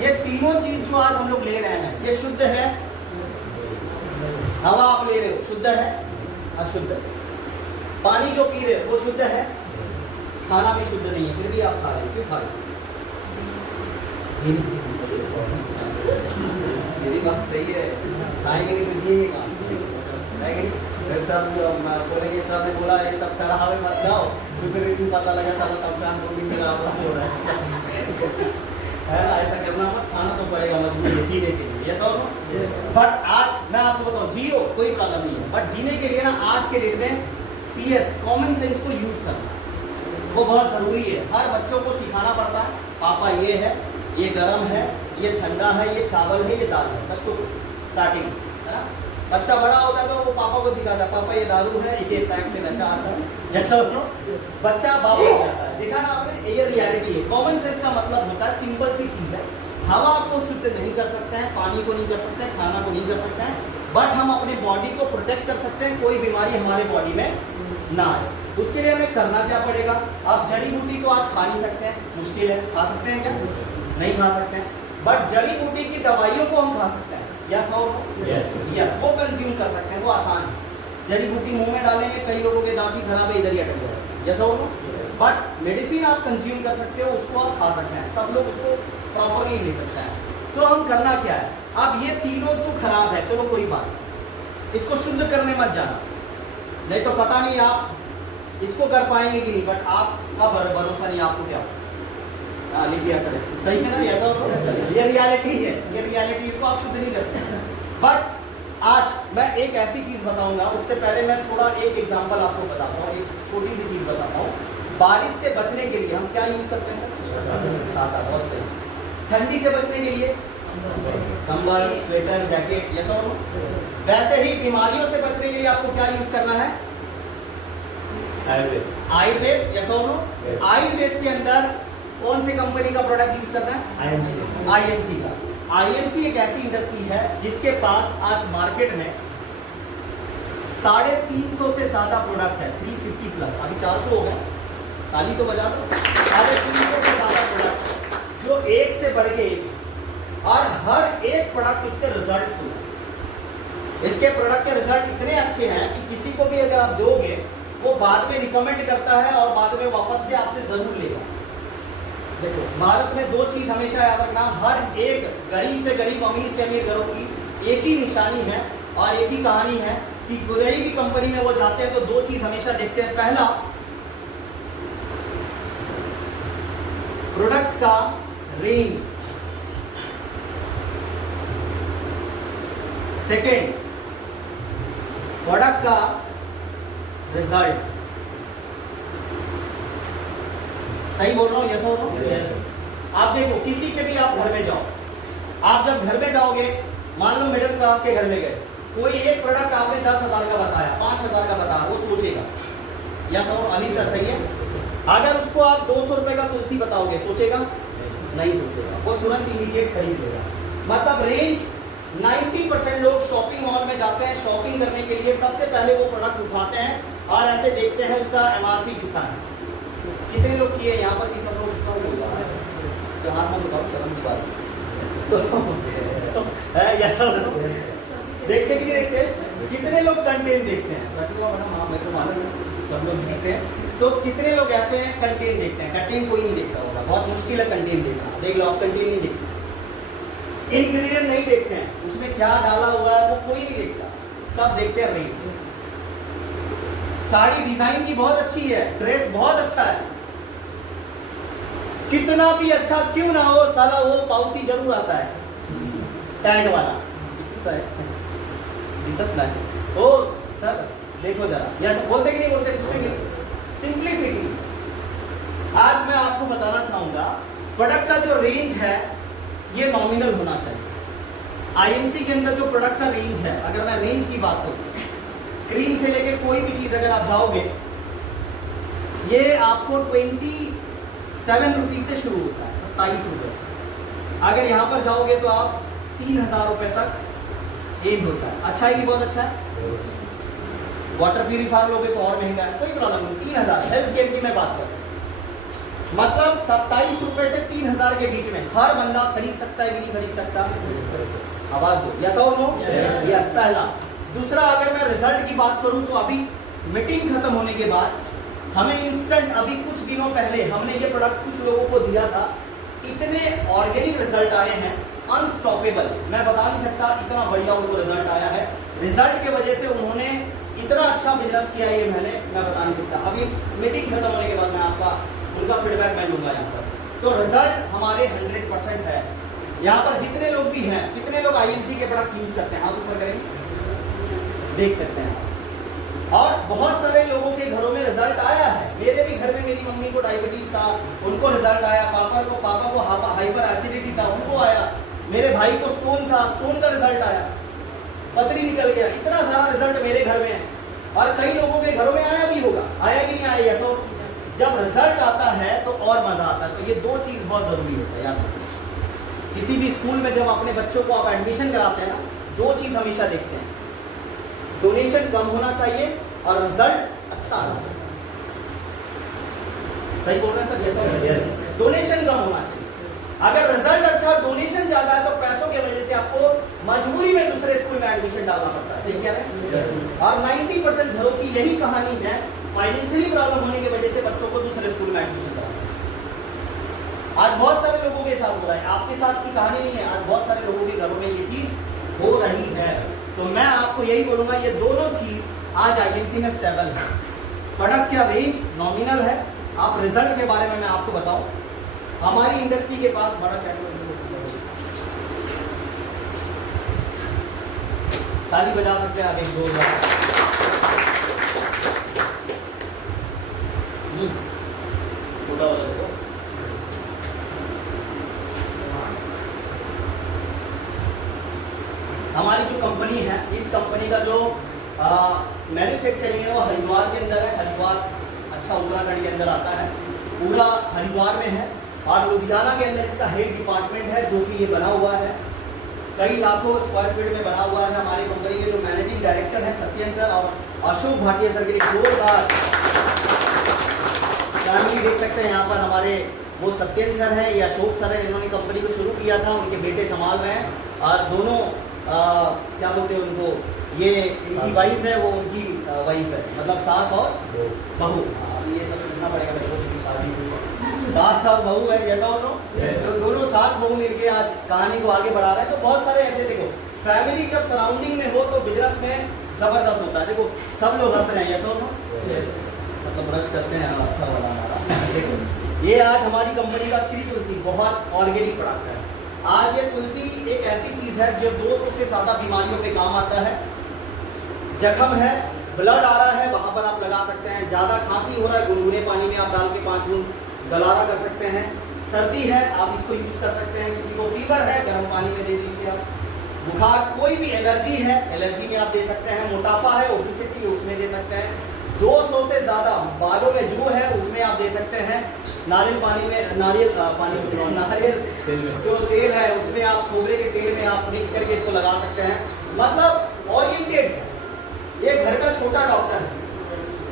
ये तीनों चीज जो आज हम लोग ले रहे हैं ये शुद्ध है? हवा आप ले रहे हो शुद्ध है? अशुद्ध है। पानी जो पी रहे हो वो शुद्ध है? खाना भी शुद्ध नहीं है, फिर भी आप खा रहे हो। क्यों खा रहे हो? मेरी बात सही है। खाएंगे नहीं तो जिएंगे कहाँ? सब बोलेंगे सर ने बोला ये सब करा हमें मत खाओ, दूसरे दिन पता लगा सारा सब काम मेरा हो रहा है ना। ऐसा करना मत। खाना तो पड़ेगा मजबूरी है जीने के लिए। यस और नो? बट आज मैं आपको बताऊं, जियो कोई प्रॉब्लम नहीं है, बट जीने के लिए ना आज के डेट में CS कॉमन सेंस को यूज करना वो बहुत जरूरी है। हर बच्चों को सिखाना पड़ता है पापा ये है, ये गर्म है, ये ठंडा है, ये चावल है, ये दाल है। बच्चों को स्टार्टिंग है ना। बच्चा बड़ा होता है तो वो पापा को सिखाता है पापा ये दारू है, ये पैक से नशा आता है। जैसा हो बच्चा बाप हो जाता है। देखा ना आपने? ये रियलिटी है। कॉमन सेंस का मतलब होता है सिंपल सी चीज है। हवा को शुद्ध नहीं कर सकते हैं, पानी को नहीं कर सकते हैं, खाना को नहीं कर सकते हैं, बट हम अपने बॉडी को प्रोटेक्ट कर सकते हैं कोई बीमारी हमारे बॉडी में ना आए। उसके लिए हमें करना क्या पड़ेगा? आप जड़ी बूटी को आज खा नहीं सकते हैं, मुश्किल है। खा सकते हैं क्या? नहीं खा सकते हैं। बट जड़ी बूटी की दवाइयों को हम खा सकते हैं। यस और यस, वो कंज्यूम कर सकते हैं, वो आसान है। जड़ी बूटी मुंह में डालेंगे, कई लोगों के दांत भी खराब है, इधर ही अटक जाएगा। यस और बट मेडिसिन आप कंज्यूम कर सकते हो, उसको आप खा सकते हैं। सब लोग उसको प्रॉपरली ले सकते हैं। तो हम करना क्या है? अब ये तीनों तो खराब है, चलो कोई बात, इसको शुद्ध करने मत जाना, नहीं तो पता नहीं आप इसको कर पाएंगे कि नहीं। बट आपका भरोसा नहीं, आपको क्या लिखिए सर सही है ना? ऐसा ये रियलिटी है, ये रियलिटी, इसको आप शुद्ध नहीं कर सकते। बट आज मैं एक ऐसी चीज बताऊंगा, उससे पहले मैं थोड़ा एक एग्जांपल आपको बताता हूँ, एक छोटी सी चीज बताता हूँ। बारिश से बचने के लिए हम क्या यूज करते हैं सर? छाता। बहुत सही। ठंडी से बचने के लिए कंबल, स्वेटर, जैकेट। यस और नो? वैसे ही बीमारियों से बचने के लिए आपको क्या यूज करना है? आयुर्वेद। यस और नो? आयुर्वेद के अंदर कौन सी कंपनी का प्रोडक्ट यूज करना है? IMC का। IMC एक ऐसी इंडस्ट्री है जिसके पास आज मार्केट में 350 से ज्यादा प्रोडक्ट है। 350 प्लस, अभी 400 हो गए। ताली तो बजा दो। 350 से ज्यादा प्रोडक्ट जो एक से बढ़ के एक, और हर एक प्रोडक्ट उसके रिजल्ट फुल है। इसके प्रोडक्ट के रिजल्ट इतने अच्छे हैं कि किसी को भी अगर आप दोगे वो बाद में रिकमेंड करता है और बाद में वापस से आपसे जरूर लेगा। देखो भारत में 2 चीज हमेशा याद रखना, हर एक गरीब से गरीब, अमीर से अमीर घरों की एक ही निशानी है और एक ही कहानी है कि कोई भी कंपनी में वो जाते हैं तो 2 चीज हमेशा देखते हैं। पहला, प्रोडक्ट का रेंज, सेकेंड प्रोडक्ट का रिजल्ट। सही बोल रहा हूँ? यस और नो? आप देखो किसी के भी आप घर में जाओ, आप जब घर में जाओगे, मान लो मिडिल क्लास के घर में गए, कोई एक प्रोडक्ट आपने 10,000 का बताया, 5,000 का बताया, वो सोचेगा। यस और अली सर सही है? अगर उसको आप 200 रुपए का तुलसी बताओगे, सोचेगा? नहीं सोचेगा, वो तुरंत इमीडिएट खरीद लेगा। मतलब रेंज 90% लोग शॉपिंग मॉल में जाते हैं, शॉपिंग करने के लिए सबसे पहले वो प्रोडक्ट उठाते हैं और ऐसे देखते हैं उसका MRP कितना है। कितने लोग किए यहाँ पर भी? सब लोग तो हाथ में बताओ शर्म की बात तो है ऐसा देखते कि नहीं देखते? कितने लोग कंटेंट देखते हैं? हाँ मैं तो मालूम है सब लोग देखते हैं। तो कितने लोग ऐसे हैं कंटेंट देखते हैं? कंटेंट कोई नहीं देखता होगा, बहुत मुश्किल है कंटेंट देखना। देख लो आप कंटेंट नहीं देखते, इंग्रेडिएंट नहीं देखते हैं, उसमें क्या डाला हुआ है वो कोई नहीं देखता, सब देखते हैं रेट। साड़ी डिजाइन की बहुत अच्छी है, ड्रेस बहुत अच्छा है, कितना भी अच्छा क्यों ना हो साला वो पावती जरूर आता है टैग वाला दिसत नहीं। ओ सर देखो जरा, यस बोलते कि नहीं बोलते? पूछते कि नहीं? सिंपलिसिटी। आज मैं आपको बताना चाहूंगा प्रोडक्ट का जो रेंज है ये नॉमिनल होना चाहिए। आईएमसी के अंदर जो प्रोडक्ट का रेंज है, अगर मैं रेंज की बात करूं, क्रीम से लेके कोई भी चीज अगर आप जाओगे, ये आपको 27 रुपीज से शुरू होता है, 27 रुपए से। अगर यहाँ पर जाओगे तो आप 3000 रुपए तक एंड होता है। अच्छा है कि बहुत अच्छा है? वाटर प्यूरिफायर लोगे तो और महंगा है, कोई प्रॉब्लम नहीं। 3000 हेल्थ केयर की मैं बात करूँ, मतलब 27 रुपए से 3000 के बीच में हर बंदा खरीद सकता है कि नहीं खरीद सकता? आवाज दो, यस और नो? यस पहला। दूसरा, अगर मैं रिजल्ट की बात करूं तो अभी मीटिंग खत्म होने के बाद हमें इंस्टेंट, अभी कुछ दिनों पहले हमने ये प्रोडक्ट कुछ लोगों को दिया था, इतने ऑर्गेनिक रिजल्ट आए हैं, अनस्टॉपेबल। मैं बता नहीं सकता इतना बढ़िया उनको रिजल्ट आया है। रिजल्ट के वजह से उन्होंने इतना अच्छा बिजनेस किया ये मैंने, मैं बता नहीं सकता। अभी मीटिंग खत्म होने के बाद मैं आपका उनका फीडबैक मैं लूंगा यहाँ पर। तो रिजल्ट हमारे 100% है। यहाँ पर जितने लोग भी हैं, कितने लोग आईएमसी के प्रोडक्ट यूज करते हैं? हाथ ऊपर करेंगे, देख सकते हैं। और बहुत सारे लोगों के घरों में रिजल्ट आया है। मेरे भी घर में मेरी मम्मी को डायबिटीज था, उनको रिजल्ट आया। पापा को हाइपर एसिडिटी था, उनको आया। मेरे भाई को स्टोन था, स्टोन का रिजल्ट आया, पथरी निकल गया। इतना सारा रिजल्ट मेरे घर में है और कई लोगों के घरों में आया भी होगा। आया कि नहीं आया? ऐसा जब रिजल्ट आता है तो और मजा आता है। तो ये दो चीज बहुत जरूरी होता है यार। किसी भी स्कूल में जब अपने बच्चों को आप एडमिशन कराते हैं ना, दो चीज हमेशा देखते हैं, डोनेशन कम होना चाहिए और रिजल्ट अच्छा आना चाहिए। सही बोल रहे हैं सर? यस। डोनेशन कम होना चाहिए। अगर रिजल्ट अच्छा, डोनेशन ज्यादा है तो पैसों की वजह से आपको मजबूरी में दूसरे स्कूल में एडमिशन डालना पड़ता है। सही कह रहे हैं? और 90% घरों की यही कहानी है, फाइनेंशियली प्रॉब्लम होने की वजह से बच्चों को दूसरे स्कूल में एडमिशन कराना। आज बहुत सारे लोगों के साथ हो रहा है, आपके साथ की कहानी नहीं है। आज बहुत सारे लोगों के घरों में ये चीज हो रही है। तो मैं आपको यही बोलूंगा, ये दोनों चीज आज आईएमसी में स्टेबल है। प्रोडक्ट का रेंज नॉमिनल है। आप रिजल्ट के बारे में मैं आपको बताऊं, हमारी इंडस्ट्री के पास बड़ा ताली बजा सकते हैं आप एक जोरदार। छोटा वाला देखो। हमारी जो कंपनी है, इस कंपनी का जो मैन्युफैक्चरिंग है वो हरिद्वार के अंदर है। हरिद्वार अच्छा उत्तराखंड के अंदर आता है, पूरा हरिद्वार में है। और लुधियाना के अंदर इसका हेड डिपार्टमेंट है जो कि ये बना हुआ है, कई लाखों स्क्वायर फीट में बना हुआ है। हमारी कंपनी के जो मैनेजिंग डायरेक्टर हैं सत्यन सर और अशोक भाटिया सर के लिए जोरदार फैमिली देख सकते हैं। यहाँ पर हमारे वो सत्यन सर हैं, ये अशोक सर हैं, इन्होंने कंपनी को शुरू किया था, उनके बेटे संभाल रहे हैं। और दोनों क्या बोलते हैं उनको, ये इनकी वाइफ है, वो उनकी वाइफ है, मतलब सास और बहू। अब ये सब सुनना पड़ेगा मेरे को, शादी हुई है, सास और बहू है, जैसा हो लो। तो दोनों सास बहू मिलके आज कहानी को आगे बढ़ा रहे हैं। तो बहुत सारे ऐसे, देखो फैमिली जब सराउंडिंग में हो तो बिजनेस में जबरदस्त होता है। देखो सब लोग हंस रहे हैं, जैसा हो लो, मतलब ब्रश करते हैं। अच्छा वाला हमारा देखो, ये आज हमारी कंपनी का श्री तुलसी बहुत ऑर्गेनिक प्रोडक्ट है। आज ये तुलसी एक ऐसी चीज है जो 200 से ज्यादा बीमारियों पे काम आता है। जख्म है, ब्लड आ रहा है, वहां पर आप लगा सकते हैं। ज्यादा खांसी हो रहा है, गुनगुने पानी में आप डाल के 5 बूंद गलारा कर सकते हैं। सर्दी है, आप इसको यूज कर सकते हैं। किसी को फीवर है, गर्म पानी में दे दीजिए आप। बुखार, कोई भी एलर्जी है, एलर्जी में आप दे सकते हैं। मोटापा है, ओबेसिटी है, उसमें दे सकते हैं। 200 से ज्यादा बालों में जो है उसमें आप दे सकते हैं। नारियल पानी में, नारियल जो तेल है उसमें आप, खोबरे के तेल में आप मिक्स करके इसको लगा सकते हैं। मतलब ओरिएंटेड है, ये घर का छोटा डॉक्टर है।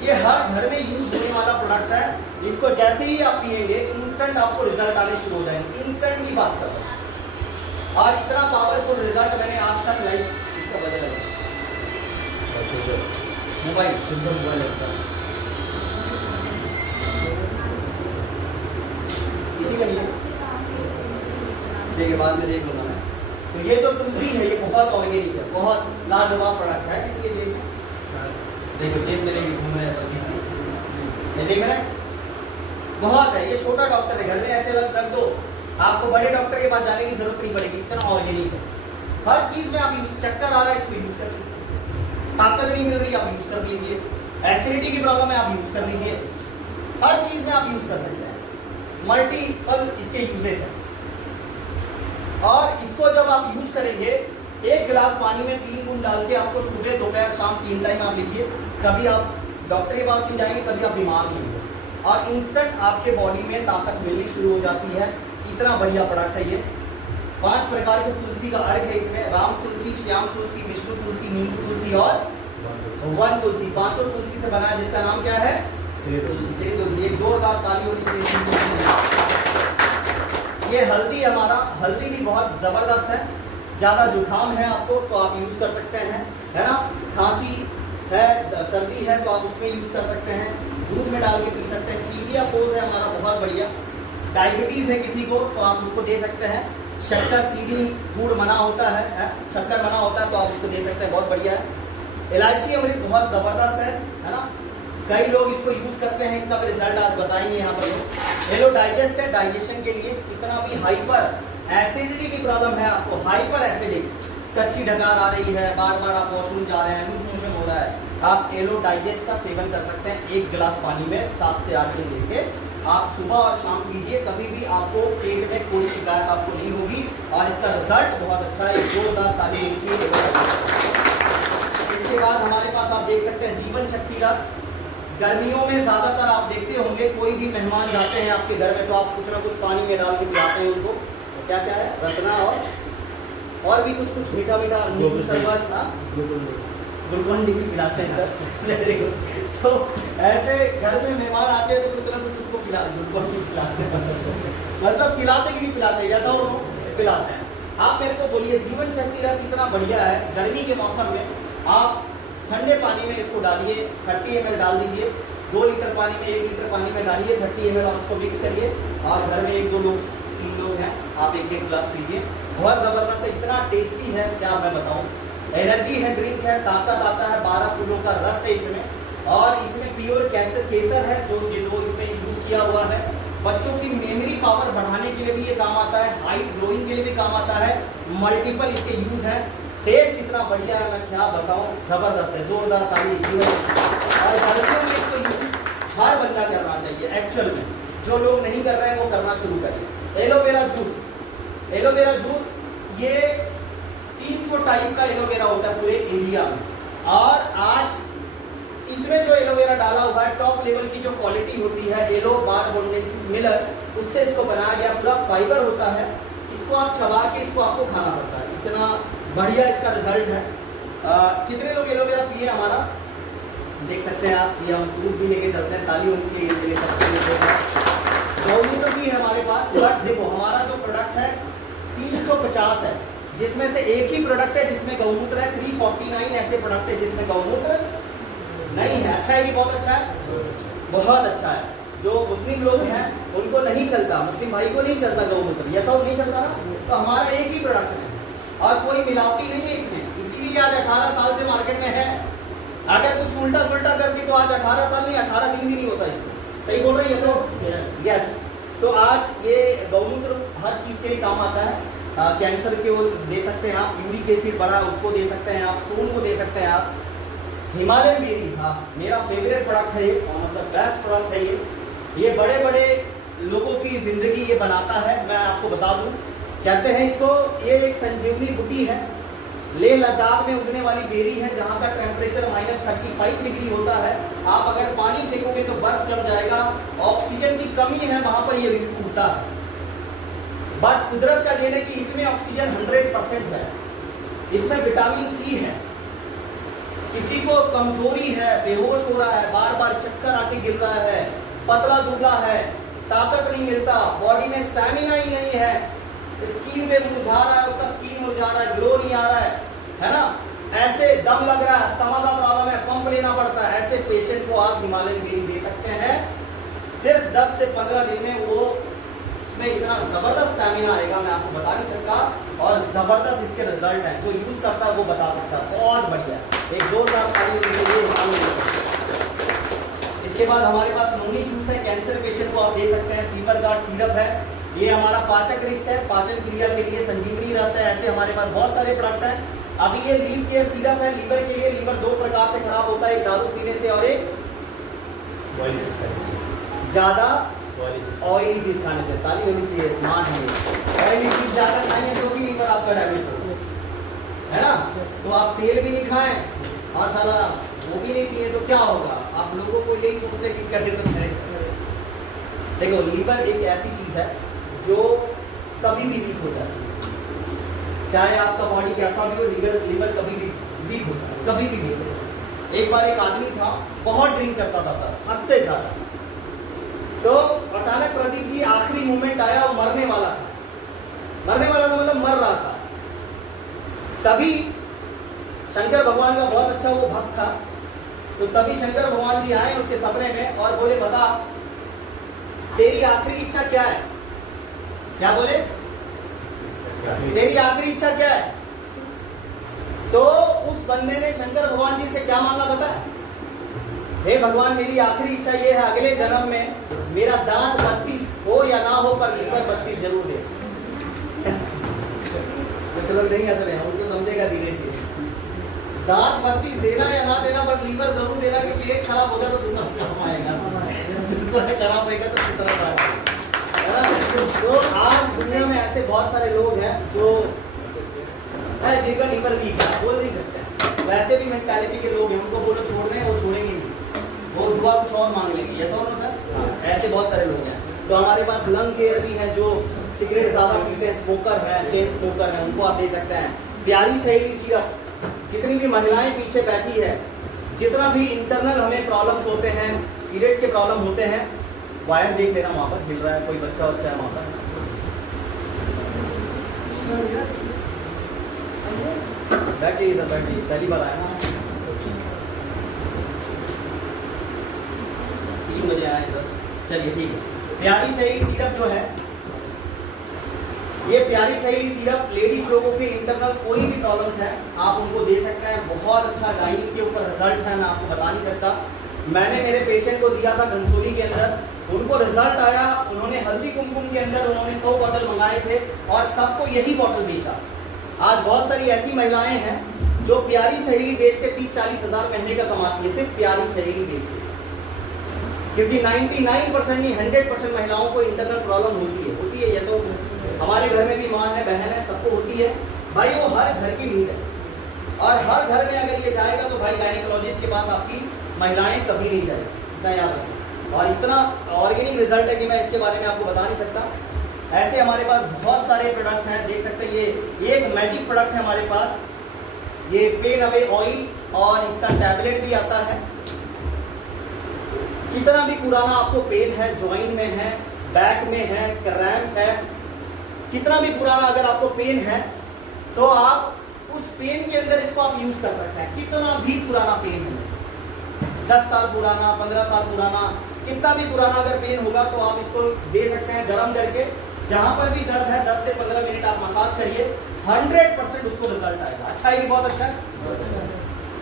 ये हर घर में यूज होने वाला प्रोडक्ट है। इसको जैसे ही आप पिएंगे इंस्टेंट आपको रिजल्ट आने शुरू हो जाएंगे, इंस्टेंट की बात कर रहा हूँ। और इतना पावरफुल रिजल्ट मैंने आज तक लाइफ इसका बदल मोबाइल इसी का नहीं है, ठीक है बाद में देख लूंगा मैं। तो ये जो तुलसी है ये बहुत ऑर्गेनिक है, बहुत लाजवाब प्रोडक्ट है। किसी के जेब में देखो, जेब में लेके घूम रहे हैं, ये देख रहे हैं, बहुत है। ये छोटा डॉक्टर है, घर में ऐसे रख दो, आपको बड़े डॉक्टर के पास जाने की जरूरत नहीं पड़ेगी, इतना ऑर्गेनिक है। हर चीज में आप यूज, चक्कर आ रहा है इसको यूज कर लीजिए, ताकत नहीं मिल रही आप यूज कर लीजिए, एसिडिटी की प्रॉब्लम है आप यूज कर लीजिए, हर चीज में आप यूज कर सकते हैं। मल्टीपल इसके यूजेस हैं। और इसको जब आप यूज करेंगे, एक गिलास पानी में 3 बूंद डाल के आपको सुबह दोपहर शाम 3 टाइम आप लीजिए। कभी आप डॉक्टर के पास नहीं जाएंगे, कभी आप बीमार नहीं होंगे, और इंस्टेंट आपके बॉडी में ताकत मिलनी शुरू हो जाती है। इतना बढ़िया प्रोडक्ट है ये। 5 प्रकार के तुलसी का अर्घ है इसमें, राम तुलसी, श्याम तुलसी, विष्णु तुलसी, नींबू तुलसी और वन तुलसी। 5 तुलसी से बना है, जिसका नाम क्या है? श्री तुलसी। एक जोरदार ताली होनी चाहिए। ये हल्दी हमारा, हल्दी भी बहुत जबरदस्त है। ज़्यादा जुकाम है आपको तो आप यूज कर सकते हैं, है ना। खांसी है, सर्दी है तो आप उसमें यूज कर सकते हैं, दूध में डाल के पी सकते हैं। सीविया फोस है हमारा, बहुत बढ़िया। डायबिटीज है किसी को तो आप उसको दे सकते हैं। शक्कर, चीनी, गुड़ मना होता है, शक्कर मना होता है तो आप उसको दे सकते हैं, बहुत बढ़िया है। इलायची अमृत बहुत जबरदस्त है ना। कई लोग इसको यूज करते हैं, इसका भी रिजल्ट आज बताएंगे यहाँ पर लोग। हेलो डाइजेस्ट है, डाइजेशन के लिए। इतना भी हाइपर एसिडिटी की प्रॉब्लम है आपको, हाइपर एसिडिक, कच्ची ढकार आ रही है, बार बार आप वॉशरूम जा रहे हैं, लूज मोशन हो रहा है, आप एलो डाइजेस्ट का सेवन कर सकते हैं। 1 गिलास पानी में 7 से 8 दिन लेके आप सुबह और शाम पीजिए, कभी भी आपको पेट में कोई शिकायत आपको नहीं होगी। और इसका रिजल्ट बहुत अच्छा है, जोरदार ताली होनी चाहिए। इसके बाद हमारे पास आप देख सकते हैं जीवन शक्ति रस। गर्मियों में ज्यादातर आप देखते होंगे, कोई भी मेहमान जाते हैं आपके घर में तो आप कुछ ना कुछ पानी में डाल के पिलाते हैं उनको। तो क्या क्या है? रसना और भी कुछ कुछ मीठा मीठा नींबू शरबत, ग्लूकोन डी भी पिलाते हैं सर। Very good. तो ऐसे घर में मेहमान आते हैं तो कुछ ना कुछ उसको ग्लूकोन डी पिलाते हैं, मतलब पिलाते कि नहीं पिलाते, जैसा वो पिलाते हैं। आप मेरे को बोलिए, जीवन शक्ति रस इतना बढ़िया है, गर्मी के मौसम में आप ठंडे पानी में इसको डालिए, 30 ml डाल दीजिए। 2 लीटर पानी में 1 लीटर पानी में डालिए 30 ml, और उसको मिक्स करिए। और घर में 1-2 लोग, 3 लोग हैं, आप 1-1 गिलास पीजिए। बहुत ज़बरदस्त है, इतना टेस्टी है क्या मैं बताऊँ। एनर्जी है, ड्रिंक है, ताकत आता है, 12 फूलों का रस है इसमें, और इसमें प्योर केसर है जो इसमें यूज़ किया हुआ है। बच्चों की मेमोरी पावर बढ़ाने के लिए भी ये काम आता है, हाइट ग्रोइंग के लिए भी काम आता है, मल्टीपल इसके यूज़ हैं। टेस्ट इतना बढ़िया है, मैं क्या बताऊं, जबरदस्त है। जोरदार ताली। और गर्मियों में इसको यूज हर बंदा करना चाहिए एक्चुअल में, जो लोग नहीं कर रहे हैं वो करना शुरू करें। एलोवेरा जूस, एलोवेरा जूस ये 300 टाइप का एलोवेरा होता है पूरे इंडिया में, और आज इसमें जो एलोवेरा डाला हुआ है टॉप लेवल की जो क्वालिटी होती है एलो बारबोंडेंसिस मिलर, उससे इसको बनाया गया, पूरा फाइबर होता है। इसको आप चबा के इसको आपको खाना पड़ता है, इतना बढ़िया इसका रिजल्ट है। कितने लोग एलोवेरा पिए हमारा देख सकते हैं आप, ये हम प्रूफ भी लेके चलते हैं, ताली होनी चाहिए इसके लिए सबके लिए। गौमूत्र भी है हमारे पास, बट देखो हमारा जो प्रोडक्ट है 350 है, जिसमें से एक ही प्रोडक्ट है जिसमें गौमूत्र है। 349 ऐसे प्रोडक्ट है जिसमें गौमूत्र नहीं है। अच्छा है कि बहुत अच्छा है? बहुत अच्छा है। जो मुस्लिम लोग हैं उनको नहीं चलता, मुस्लिम भाई को नहीं चलता गौमूत्र, ये सब नहीं चलता ना, तो हमारा एक ही प्रोडक्ट है और कोई मिलावटी नहीं है इसमें, इसीलिए आज 18 साल से मार्केट में है। अगर कुछ उल्टा सुल्टा करती तो आज 18 साल नहीं, 18 दिन भी नहीं होता इसमें। सही बोल रहे हैं ये सब? यस। तो आज ये गौमूत्र हर चीज़ के लिए काम आता है। कैंसर के वो दे सकते हैं आप, यूरिक एसिड बढ़ा उसको दे सकते हैं आप, स्टोन को दे सकते हैं आप। हिमालयन बेरी, हाँ मेरा फेवरेट प्रोडक्ट है ये, मतलब बेस्ट प्रोडक्ट है ये बड़े बड़े लोगों की ज़िंदगी ये बनाता है। मैं आपको बता दूं, कहते हैं इसको, ये एक संजीवनी बूटी है, लेह लद्दाख में उगने वाली बेरी है, जहाँ का टेम्परेचर -35 डिग्री होता है। आप अगर पानी फेंकोगे तो बर्फ जम जाएगा, ऑक्सीजन की कमी है वहाँ पर ये उगता है। बट कुदरत का देन है कि इसमें ऑक्सीजन 100% है, इसमें विटामिन सी है। किसी को कमजोरी है, बेहोश हो रहा है, बार बार चक्कर आके गिर रहा है, पतला दुबला है, ताकत नहीं मिलता, बॉडी में स्टैमिना ही नहीं है, स्किन पे मुरझा रहा है, उसका स्किन मुरझा रहा है, ग्लो नहीं आ रहा है ना, ऐसे दम लग रहा है, अस्थमा का प्रॉब्लम है, पंप लेना पड़ता है, ऐसे पेशेंट को आप हिमालयन गिरी दे सकते हैं। सिर्फ 10 से 15 दिन में वो में इतना जबरदस्त स्टैमिना आएगा, मैं आपको बता नहीं सकता, और जबरदस्त इसके रिजल्ट है। जो यूज करता है वो बता सकता है, बहुत बढ़िया। एक जोरदार ताली के लिए। इसके बाद हमारे पास नोनी जूस है, कैंसर पेशेंट को आप दे सकते हैं। फीवर गार्ड सिरप है, ये हमारा पाचक रिस्ट है, पाचन क्रिया के लिए संजीवनी रस है। ऐसे हमारे पास बहुत सारे प्रोडक्ट हैं। अभी ये लीव केयर सिरप है, लीवर के लिए। लीवर 2 प्रकार से खराब होता है, एक दारू पीने से और एक ज्यादा ऑयली चीज खाने से। ताली होनी चाहिए, स्मार्ट है। ऑयली चीज ज्यादा खाएंगे तो भी लीवर आपका डैमेज होगा, है ना। तो आप तेल भी नहीं खाएं और साला वो भी नहीं पिए तो क्या होगा। आप लोगों को यही सोचते कि कर तो करें। देखो, लीवर एक ऐसी चीज है जो कभी भी वीक हो जाती है, चाहे आपका बॉडी कैसा भी हो, लीवर कभी भी वीक होता है, कभी भी वीक होता है। एक बार एक आदमी था, बहुत ड्रिंक करता था सर, हद से ज्यादा। तो अचानक प्रदीप जी आखिरी मोमेंट आया, वो मरने वाला था। मरने वाला था मतलब मर रहा था। तभी शंकर भगवान का बहुत अच्छा वो भक्त था, तो तभी शंकर भगवान जी आए उसके सपने में और बोले, बता तेरी आखिरी इच्छा क्या है। क्या बोले, तेरी आखिरी इच्छा क्या है। तो उस बंदे ने शंकर भगवान जी से क्या मांगा बता, हे भगवान मेरी आखिरी इच्छा ये है, अगले जन्म में मेरा दांत 32 हो या ना हो पर लीवर 32 जरूर दे। तो चलो नहीं हंस रहे, उनको समझेगा धीरे धीरे। दांत 32 देना या ना देना पर लीवर जरूर देना, क्योंकि एक खराब होगा तो दूसरा काम आएगा, दूसरा खराब होगा तो तीसरा काम आएगा। तो आज दुनिया में ऐसे बहुत सारे लोग हैं जो जिनका लीवर वीक है, बोल नहीं सकते। वैसे भी मेंटालिटी के लोग हैं, उनको बोलो छोड़ने वो छोड़ेंगे नहीं, वो दुआ कुछ और मांग लेंगे। ऐसा होना सर, ऐसे बहुत सारे लोग हैं। तो हमारे पास लंग केयर भी है, जो सिगरेट ज़्यादा पीते हैं, स्मोकर है, चेन स्मोकर है, उनको आप दे सकते हैं। प्यारी सहेली सिरप, जितनी भी महिलाएं पीछे बैठी है, जितना भी इंटरनल हमें प्रॉब्लम्स होते हैं, पीरियड्स के प्रॉब्लम होते हैं, वायर देख लेना वहाँ पर हिल रहा है, कोई बच्चा वच्चा है वहाँ पर, बैठिए सर, बैठिए, पहली बार आया ना, 3 बजे आए सर। चलिए ठीक है। प्यारी सहेली सिरप जो है, ये प्यारी सहेली सिरप लेडीज लोगों के इंटरनल कोई भी प्रॉब्लम्स है आप उनको दे सकते हैं। बहुत अच्छा गायनिक के ऊपर रिजल्ट है, मैं आपको बता नहीं सकता। मैंने मेरे पेशेंट को दिया था घनसोली के अंदर, उनको रिजल्ट आया। उन्होंने हल्दी कुमकुम के अंदर उन्होंने 100 बॉटल मंगाए थे और सबको यही बॉटल बेचा। आज बहुत सारी ऐसी महिलाएं हैं जो प्यारी सहेली बेच के 30-40 हज़ार महीने का कमाती है, सिर्फ प्यारी सहेली बेच के। क्योंकि 99% नहीं 100% महिलाओं को इंटरनल प्रॉब्लम होती है। जैसे हमारे घर में भी माँ है, बहन है, सबको होती है भाई, वो हर घर की नीड है। और हर घर में अगर ये जाएगा तो भाई गायनिकोलॉजिस्ट के पास आपकी महिलाएं कभी नहीं जाएगी, इतना याद रखें। और इतना ऑर्गेनिक रिजल्ट है कि मैं इसके बारे में आपको बता नहीं सकता। ऐसे हमारे पास बहुत सारे प्रोडक्ट हैं, देख सकते हैं। ये एक मैजिक प्रोडक्ट है हमारे पास, ये पेन अवे ऑयल, और इसका टैबलेट भी आता है। कितना भी पुराना आपको पेन है, ज्वाइन में है, बैक में है, क्रैम्प है, कितना भी पुराना अगर आपको पेन है तो आप उस पेन के अंदर इसको आप यूज कर सकते हैं। कितना भी पुराना पेन है, 10 साल पुराना, 15 साल पुराना, कितना भी पुराना अगर पेन होगा तो आप इसको दे सकते हैं गर्म करके। जहां पर भी दर्द है 10 से 15 मिनट आप मसाज करिए, 100% उसको रिजल्ट आएगा। अच्छा है कि बहुत अच्छा है,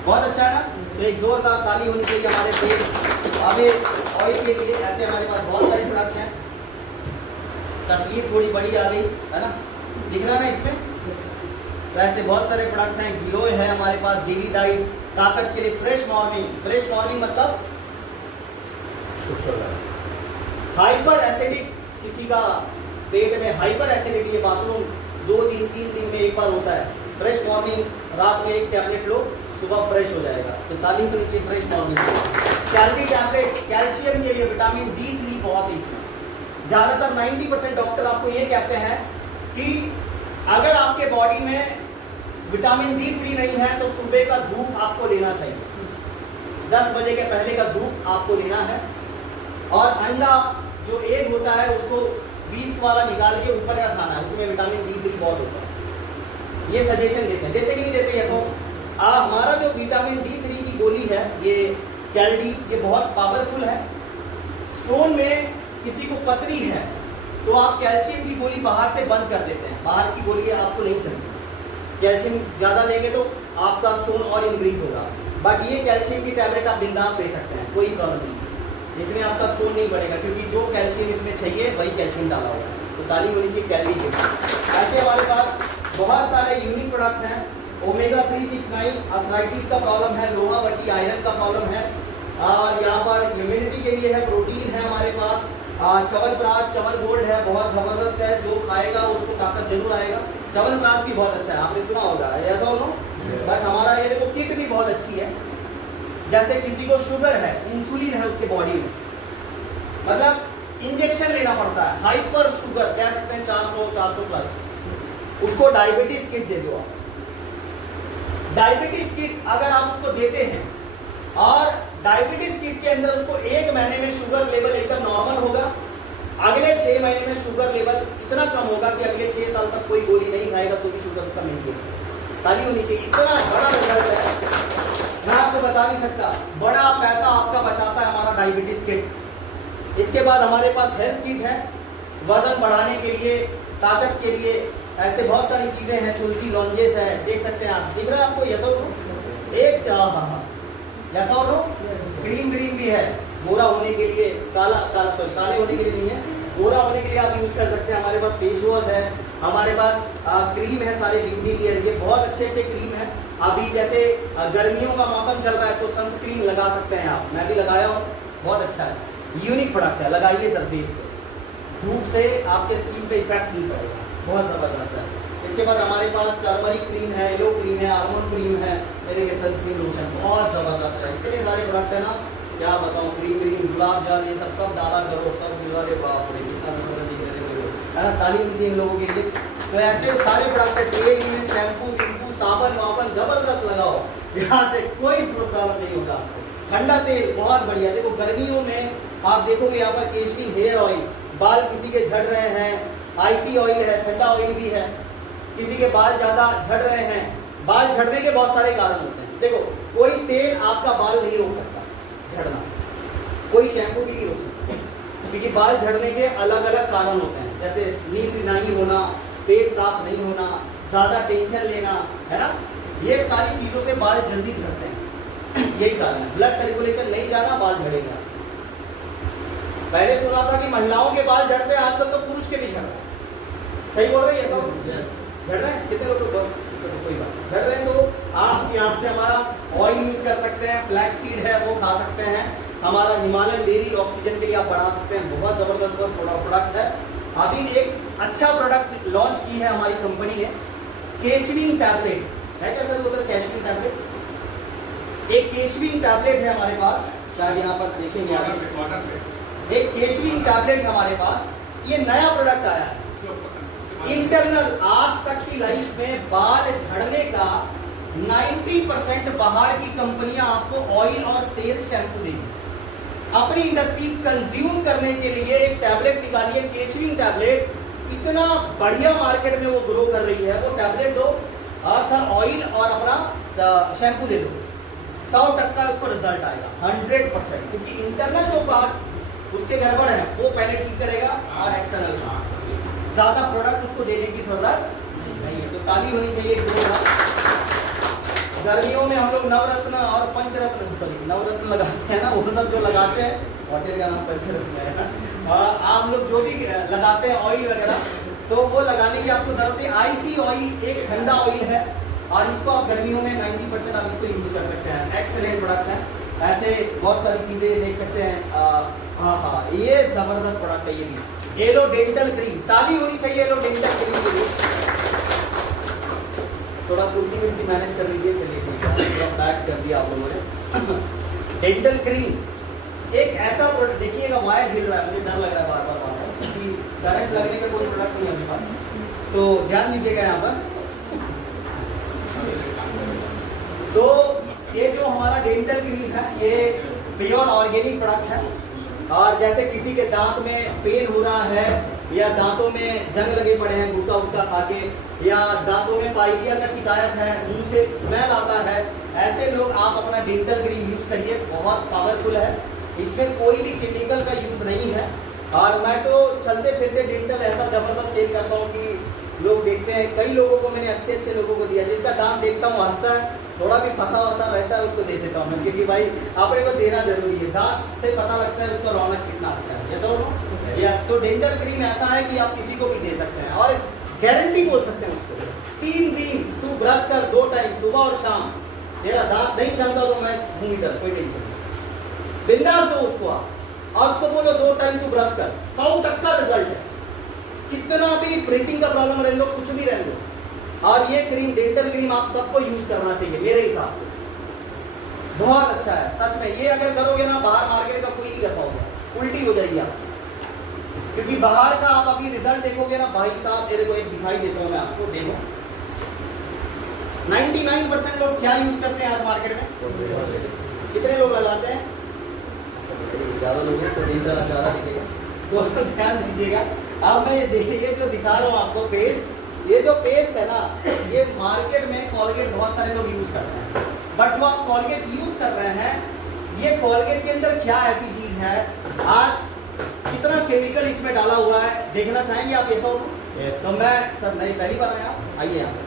बहुत अच्छा है ना। तो एक जोरदार ताली होनी चाहिए हमारे पेन अभी ऑयल के लिए। ऐसे हमारे पास बहुत सारे प्रोडक्ट हैं। तस्वीर थोड़ी बड़ी आ गई है ना, दिख रहा ना इसमें। तो ऐसे बहुत सारे प्रोडक्ट हैं। गिलोय है हमारे पास, डेली डाइट, ताकत के लिए फ्रेश मॉर्निंग। फ्रेश मॉर्निंग मतलब हाइपर एसिडिक, किसी का पेट में हाइपर एसिडिटी है, बाथरूम 2 दिन 3 दिन में एक बार होता है। फ्रेश मॉर्निंग, रात में एक टैबलेट लो, सुबह फ्रेश हो जाएगा। तो तालीम के नीचे fresh morning. Calorie tablet, calcium के लिए, विटामिन D3 बहुत है इसमें। ज़्यादातर 90% डॉक्टर आपको ये कहते हैं कि अगर आपके बॉडी में विटामिन D3 नहीं है तो सुबह का धूप आपको लेना चाहिए, 10 बजे के पहले का धूप आपको लेना है। और अंडा जो एग होता है उसको बीच वाला निकाल के ऊपर का खाना है, उसमें विटामिन D3 बहुत होता है। ये सजेशन देते कि नहीं देते? ये हमारा जो विटामिन D3 की गोली है ये कैलडी, ये बहुत पावरफुल है। स्टोन में किसी को पथरी है तो आप कैल्शियम की गोली बाहर से बंद कर देते हैं, बाहर की गोली आपको नहीं चलती। कैल्शियम ज़्यादा लेंगे तो आपका स्टोन और इंक्रीज होगा, बट ये कैल्शियम की टैबलेट आप बिंदास ले सकते हैं, कोई प्रॉब्लम नहीं, इसमें आपका स्टोन नहीं बढ़ेगा क्योंकि जो कैल्शियम इसमें चाहिए वही कैल्शियम डाला होगा। तो ताली होनी चाहिए कैलरी के। ऐसे हमारे पास बहुत सारे यूनिक प्रोडक्ट हैं। ओमेगा 369 अर्थराइटिस का प्रॉब्लम है, लोहा बट्टी आयरन का प्रॉब्लम है, और यहाँ पर ह्यूमिडिटी के लिए है, प्रोटीन है हमारे पास। च्यवनप्राश, च्यवन गोल्ड है, बहुत ज़बरदस्त है, जो खाएगा उसको ताकत जरूर आएगा। च्यवनप्राश भी बहुत अच्छा है, आपने सुना होगा, ऐसा हो? बट हमारा ये देखो किट भी बहुत अच्छी है। जैसे किसी को शुगर है, इंसुलिन है उसके बॉडी में, मतलब इंजेक्शन लेना पड़ता है, हाइपर शुगर कह सकते हैं 400 प्लस, उसको डायबिटीज किट दे दो आप। डायबिटीज किट अगर आप उसको देते हैं और डायबिटीज किट के अंदर उसको 1 महीने में शुगर लेवल एकदम नॉर्मल होगा, अगले 6 महीने में शुगर लेवल इतना कम होगा कि अगले 6 साल तक कोई गोली नहीं खाएगा तो भी शुगर उसका मेंटेन होगा। ताली होनी चाहिए, इतना बड़ा रिजल्ट है, मैं आपको बता नहीं सकता। बड़ा पैसा आपका बचाता है हमारा डायबिटीज किट। इसके बाद हमारे पास हेल्थ किट है, वजन बढ़ाने के लिए, ताकत के लिए, ऐसे बहुत सारी चीज़ें हैं। तुलसी लॉन्जेस है, देख सकते हैं आप, दिख रहा है आपको? यस और नो? एक से हाँ, यस और नो? ग्रीन भी है, गोरा होने के लिए, काले होने के लिए नहीं है, गोरा होने के लिए आप यूज़ कर सकते हैं। हमारे पास फेस वॉश है, हमारे पास क्रीम है, सारे ब्यूटी केयर के बहुत अच्छे क्रीम है। अभी जैसे गर्मियों का मौसम चल रहा है तो सनस्क्रीन लगा सकते हैं आप, मैं भी लगाया हूँ, बहुत अच्छा है, यूनिक प्रोडक्ट है, लगाइए सर फेस पे, धूप से आपके स्किन पे इफेक्ट नहीं पड़ेगा, बहुत ज़बरदस्त है। इसके बाद हमारे पास टर्मरिक क्रीम है, येलो क्रीम है, आलमंड क्रीम है, ये देखिए सनस्क्रीन लोशन, बहुत ज़बरदस्त है। इतने सारे प्रोडक्ट है ना, क्या बताऊँ, क्रीम गुलाब जल, ये सब डाला करो, सब अरे बाप रे कितना ज़बरदस्त दिख रहे है ना। ताली नीचे इन लोगों के लिए। तो ऐसे सारे प्रोडक्ट है, तेल, शैम्पू, साबन वाबन जबरदस्त लगाओ, यहाँ से कोई प्रॉब्लम नहीं होगा आपको। ठंडा तेल बहुत बढ़िया, देखो गर्मियों में आप देखोगे यहाँ पर केशवी हेयर ऑयल, बाल किसी के झड़ रहे हैं, आईसी ऑयल है, ठंडा ऑयल भी है, किसी के बाल ज़्यादा झड़ रहे हैं, बाल झड़ने के बहुत सारे कारण होते हैं। देखो कोई तेल आपका बाल नहीं रोक सकता झड़ना, कोई शैम्पू भी नहीं रोक सकता, क्योंकि बाल झड़ने के अलग अलग कारण होते हैं, जैसे नींद नहीं होना, पेट साफ नहीं होना, ज़्यादा टेंशन लेना, है ना, ये सारी चीज़ों से बाल जल्दी झड़ते हैं, यही कारण है। ब्लड सर्कुलेशन नहीं जाना, बाल झड़ेगा। पहले सुना था कि महिलाओं के बाल झड़ते हैं, आजकल तो पुरुष के भी झड़ रहे हैं। सही बोल रहे हैं? ये सब झड़ रहे हैं, कितने लोग कोई बात झड़ रहे हैं। तो आप यहाँ से हमारा ऑयल यूज कर सकते हैं, फ्लैक्स सीड है वो खा सकते हैं, हमारा हिमालयन डेयरी ऑक्सीजन के लिए आप बढ़ा सकते हैं, बहुत ज़बरदस्त प्रोडक्ट है। अभी एक अच्छा प्रोडक्ट लॉन्च की है हमारी कंपनी ने, केशविन टैबलेट है क्या सर उधर? केशविन टैबलेट, एक केशविन टैबलेट है हमारे पास, शायद यहाँ पर देखेंगे आप, एक केशविन टैबलेट है हमारे पास, ये नया प्रोडक्ट आया है। इंटरनल, आज तक की लाइफ में बाल झड़ने का 90% बाहर की कंपनियां आपको ऑयल और तेल शैम्पू देंगी। अपनी इंडस्ट्री कंज्यूम करने के लिए एक टैबलेट निकाली है, केशविन टैबलेट, इतना बढ़िया मार्केट में वो ग्रो कर रही है। वो टैबलेट दो और सर ऑयल और अपना शैम्पू दे दो, 100% उसको रिजल्ट आएगा, 100%, क्योंकि इंटरनल जो पार्ट्स उसके गड़बड़ है वो पहले ठीक करेगा और एक्सटर्नल ज़्यादा प्रोडक्ट उसको देने की जरूरत नहीं है। तो ताली होनी चाहिए गर्मियों में हम लोग नवरत्न और पंचरत्न, सॉरी नवरत्न लगाते हैं ना, वो सब जो लगाते हैं, होटल का नाम पंचरत्न है, आप लोग जो भी लगाते हैं ऑयल वगैरह, तो वो लगाने की आपको जरूरत है। आईसी ऑयल एक ठंडा ऑयल है और इसको आप गर्मियों में 90% आप इसको यूज़ कर सकते हैं, एक्सेलेंट प्रोडक्ट है। ऐसे बहुत सारी चीज़ें देख सकते हैं। हाँ, ये ज़बरदस्त प्रोडक्ट है ये भी, येलो डेंटल क्रीम, ताली होनी चाहिए येलो डेंटल क्रीम के लिए। थोड़ा कुर्सी मैनेज कर लीजिए, चलिए ठीक है, थोड़ा पैक कर दिया आप लोगों ने। डेंटल क्रीम एक ऐसा प्रोडक्ट, देखिएगा वायर हिल रहा है, मुझे डर लग रहा है बार बार क्योंकि करंट लगने का कोई प्रोडक्ट नहीं है अपने पास, तो ध्यान दीजिएगा यहाँ पर। डेंटल क्रीम है, ये प्योर ऑर्गेनिक प्रोडक्ट है। और जैसे किसी के दांत में पेन हो रहा है या दांतों में जंग लगे पड़े हैं गुटका वुटका खा के, या दांतों में पाइलिया का शिकायत है, मुंह से स्मेल आता है, ऐसे लोग आप अपना डेंटल क्रीम यूज़ करिए, बहुत पावरफुल है। इसमें कोई भी केमिकल का यूज़ नहीं है। और मैं तो चलते फिरते डेंटल ऐसा ज़बरदस्त सेल करता हूँ कि लोग देखते हैं, कई लोगों को मैंने अच्छे अच्छे लोगों को दिया, जिसका दांत देखता हूँ हंसता है, थोड़ा भी फंसा वसा रहता है उसको दे देता हूँ मैं, क्योंकि भाई अपने को देना जरूरी है, दांत से पता लगता है उसका रौनक कितना अच्छा है। जैसा हो यस, तो डेंटल क्रीम ऐसा है कि आप किसी को भी दे सकते हैं और गारंटी बोल सकते हैं उसको। 3 दिन तू ब्रश कर 2 टाइम, सुबह और शाम, तेरा दांत नहीं चलता तो मैं हूँ इधर, कोई टेंशन नहीं, बिंदास दो उसको आप, और उसको बोलो 2 टाइम तू ब्रश कर, 100% रिजल्ट है। कितना भी ब्रीथिंग का प्रॉब्लम रह लो, कुछ भी रह लो, और ये क्रीम डेंटल क्रीम आप सबको यूज करना चाहिए मेरे हिसाब से, बहुत अच्छा है सच में। ये अगर करोगे ना, बाहर मार्केट का कोई नहीं कर पाओगे, उल्टी हो जाएगी आप, क्योंकि बाहर का आप अभी रिजल्ट देखोगे ना भाई साहब, तेरे को एक दिखाई देता हूँ मैं आपको, देखो 99% लोग क्या यूज करते हैं आज मार्केट में, कितने लोग लगाते हैं, ज्यादा लोग हैं तो डेंटल ज्यादा दिखेगा, तो ध्यान दीजिएगा। अब मैं ये जो दिखा रहा हूँ आपको पेस्ट, ये जो पेस्ट है ना, ये मार्केट में कॉलगेट बहुत सारे लोग यूज करते हैं, बट जो आप कॉलगेट यूज कर रहे हैं, ये कॉलगेट के अंदर क्या ऐसी चीज है, आज कितना केमिकल इसमें डाला हुआ है, देखना चाहेंगे आप ये सब? yes. तो मैं सर नहीं, पहली बार आया, आइए यहाँ पे,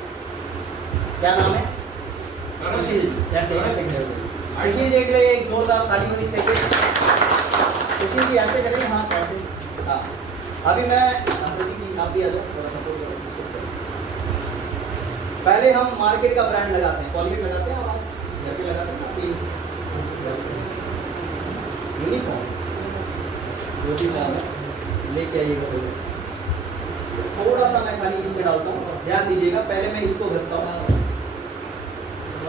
क्या नाम है? सुशील। कैसे सुशील जी के लिए एक जोरदार ताली होनी चाहिए। सुशील जी ऐसे करेंगे, हाँ कैसे, हाँ अभी मैं आप भी आ जाओ, थोड़ा सपोर्ट करो। पहले हम मार्केट का ब्रांड लगाते हैं, कॉलगेट लगाते हैं, आप घर पे लगाते हैं अपनी यूनिफॉर्म जो भी नाम है लेके आइएगा। थोड़ा सा मैं खाली इससे डालता हूँ, ध्यान दीजिएगा। पहले मैं इसको घसता हूँ,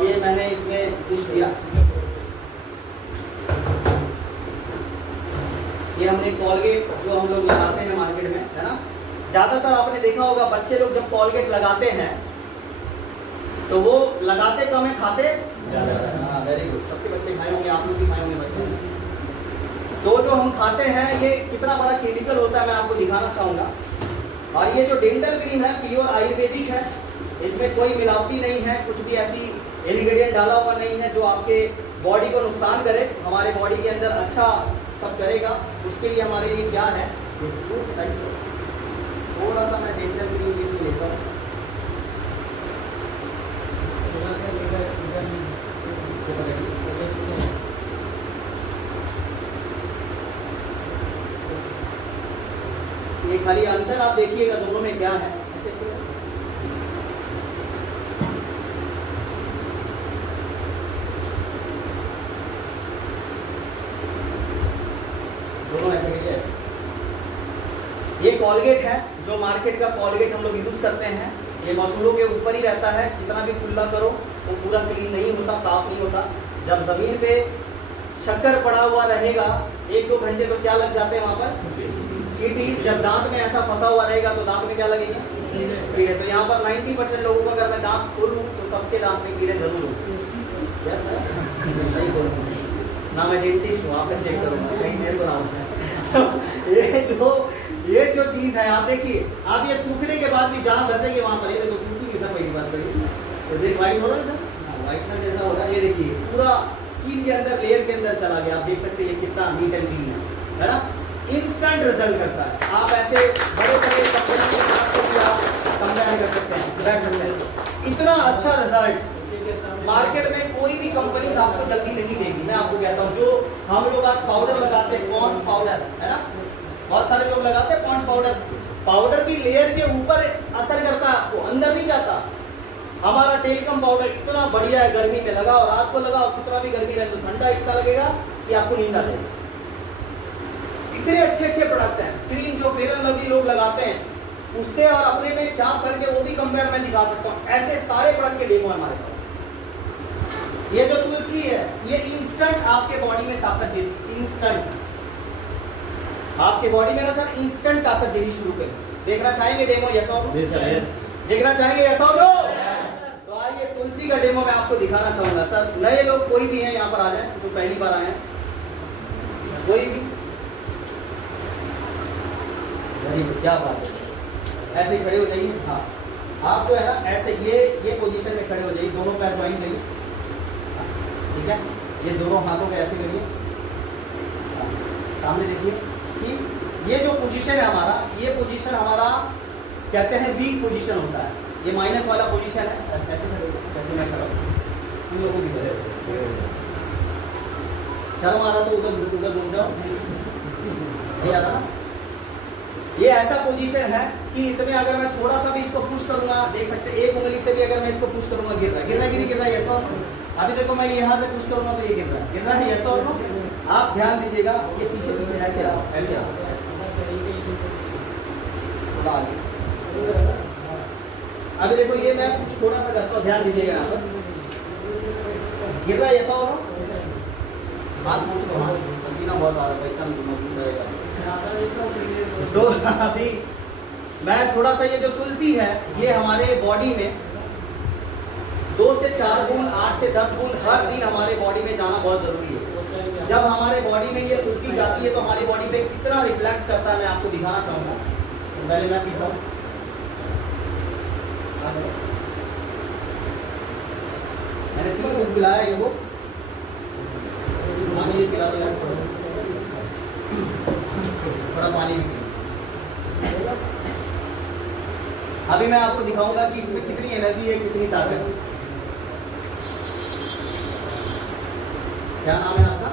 ये मैंने इसमें कुछ दिया, ये हमने कॉलगेट जो हम लोग लगाते हैं मार्केट में, है ना, ज़्यादातर आपने देखा होगा बच्चे लोग जब कॉलगेट लगाते हैं तो वो लगाते कम है, खाते ज़्यादा। हाँ वेरी गुड, सबके बच्चे खाए होंगे, आप लोग भी खाए होंगे बच्चे। तो जो हम खाते हैं ये कितना बड़ा केमिकल होता है मैं आपको दिखाना चाहूँगा। और ये जो डेंटल क्रीम है प्योर आयुर्वेदिक है, इसमें कोई मिलावटी नहीं है, कुछ भी ऐसी इंग्रेडिएंट डाला हुआ नहीं है जो आपके बॉडी को नुकसान करे, हमारे बॉडी के अंदर अच्छा सब करेगा। उसके लिए हमारे लिए क्या है, थोड़ा सा मैं डेंटल क्रीम इसमें लेता हूँ, ये खाली अंतर आप देखिएगा दोनों में क्या है, ऐसे ऐसे दोनों ऐसे के ऐसे। ये कॉलगेट है, जो मार्केट का कॉलगेट हम लोग यूज करते हैं, ये मसूड़ों के ऊपर ही रहता है, कितना भी कुल्ला करो वो पूरा क्लीन नहीं होता, साफ नहीं होता। जब जमीन पे शक्कर पड़ा हुआ रहेगा 1-2 घंटे तो क्या लग जाते हैं वहाँ पर, चींटी। जब दांत में ऐसा फंसा हुआ रहेगा तो दांत में क्या लगेगा, कीड़े। तो यहाँ पर 90% लोगों को अगर मैं दांत खोलूँ तो सबके दांत में कीड़े जरूर होंगे। नहीं बोलूँ ना, मैं डेंटिस्ट हूँ, आपका चेक करूँगा कहीं मेरे को ना होता है। ये जो चीज़ है आप देखिए, आप ये सूखने के बाद भी जहाँ घसेंगे वहाँ पर, ये देखो सूखी नहीं था पहली बात करिए, तो देख वाइट हो रहा है सर, वाइटनर जैसा हो रहा है। ये देखिए पूरा स्किन के अंदर, लेयर के अंदर चला गया, आप देख सकते हैं ये कितना नीट एंड क्लीन है ना, इंस्टेंट रिजल्ट करता है। आप ऐसे बड़े बड़े कंपनी के साथ भी आप कंपेयर कर सकते हैं, बैठ सकते हैं, इतना अच्छा रिजल्ट मार्केट में कोई भी कंपनी आपको जल्दी नहीं देगी। मैं आपको कहता हूँ, जो हम लोग आज पाउडर लगाते हैं, पॉन्ड्स पाउडर है ना, बहुत सारे लोग लगाते हैं पॉन्ड्स पाउडर, पाउडर भी लेयर के ऊपर असर करता है, आपको अंदर नहीं जाता। हमारा टेलीकॉम पाउडर इतना बढ़िया है, गर्मी में लगाओ, रात को लगाओ, कितना भी गर्मी रहे तो ठंडा इतना लगेगा कि आपको नींद आ जाएगी। इतने अच्छे अच्छे प्रोडक्ट हैं। क्रीम जो फेयर एंड लवली लोग लगाते हैं उससे और अपने में क्या फर्क है वो भी कंपेयर मैं दिखा सकता हूँ। ऐसे सारे प्रोडक्ट के डेमो हमारे पास। ये जो तुलसी है ये इंस्टेंट आपके बॉडी में ताकत देती, इंस्टेंट आपके बॉडी में ना सर इंस्टेंट ताकत देनी शुरू कर। देखना चाहेंगे डेमो? यस और नो? देखना चाहेंगे? यस और नो? तो आइए तुलसी का डेमो डेमो मैं आपको दिखाना चाहूंगा। सर नए लोग कोई भी हैं यहाँ पर आ जाए, जो पहली बार आए हैं, कोई भी। वेरी गुड, क्या बात है। ऐसे ही खड़े हो जाइए। हाँ, आप जो है ना ऐसे ये पोजीशन में खड़े हो जाइए, दोनों पैर ज्वाइन करिए, ठीक है। ये दोनों हाथों के ऐसे करिए, सामने देखिए, ठीक। ये जो पोजीशन है हमारा, ये पोजीशन हमारा कहते हैं वीक पोजीशन होता है। ये माइनस वाला पोजीशन है। ऐसे खड़े हो, कैसे मैं खड़ा हूँ, हम लोगों की तरह। शर्म आ रहा तो उधर उधर घूम जाओ, नहीं आता ना। ये ऐसा पोजीशन है कि इसमें अगर मैं थोड़ा सा भी इसको पुश करूंगा, देख सकते हैं एक उंगली से भी अगर मैं इसको पुश करूंगा गिर रहा है, गिर रहा है कि नहीं गिर रहा है, यस और नो। अभी देखो मैं यहाँ से पुश करूंगा तो ये गिर रहा है, यस और नो। आप ध्यान दीजिएगा, ये पीछे पीछे ऐसे आओ, ऐसे आओ, थोड़ा आगे। अभी देखो ये मैं कुछ थोड़ा सा करता हूँ, ध्यान दीजिएगा यहाँ पर, गिर रहा है, यस और नो। हाथ पूछ लो, हाथ पसीना बहुत आ रहा है, पैसा मजबूत रहेगा। तो अभी मैं थोड़ा सा, ये जो तुलसी है ये हमारे बॉडी में 2 से 4 बूंद, 8 से 10 बूंद हर दिन हमारे बॉडी में जाना बहुत जरूरी है। जब हमारे बॉडी में ये तुलसी जाती है तो हमारी बॉडी पे कितना रिफ्लेक्ट करता है मैं आपको दिखाना चाहूंगा। तो पहले मैं पीता हूँ, मैंने 3 बूंद पिलाया इनको, पानी भी पिला दो यार, थोड़ा पानी भी। अभी मैं आपको दिखाऊंगा कि इसमें कितनी एनर्जी है, कितनी ताकत है। क्या नाम है आपका?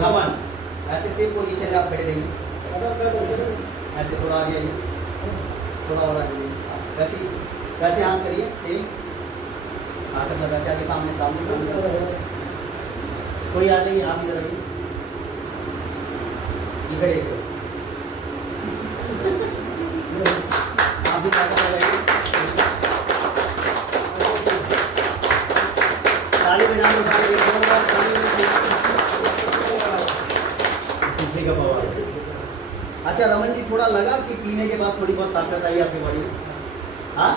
रमन। ऐसे सेम पोजीशन में आप खड़े रहिए, ऐसे थोड़ा आगे आइए, थोड़ा और आगे आइए, वैसे वैसे हाथ करिए, सेम हाथ लगा के आगे, सामने सामने सामने। कोई आ जाइए, आप इधर आइए, खड़े आप भी ताकत लगाइए, ताली बजाने पीछे का पावर। अच्छा रमन जी, थोड़ा लगा कि पीने के बाद थोड़ी बहुत ताकत आई आपकी बॉडी में? हाँ,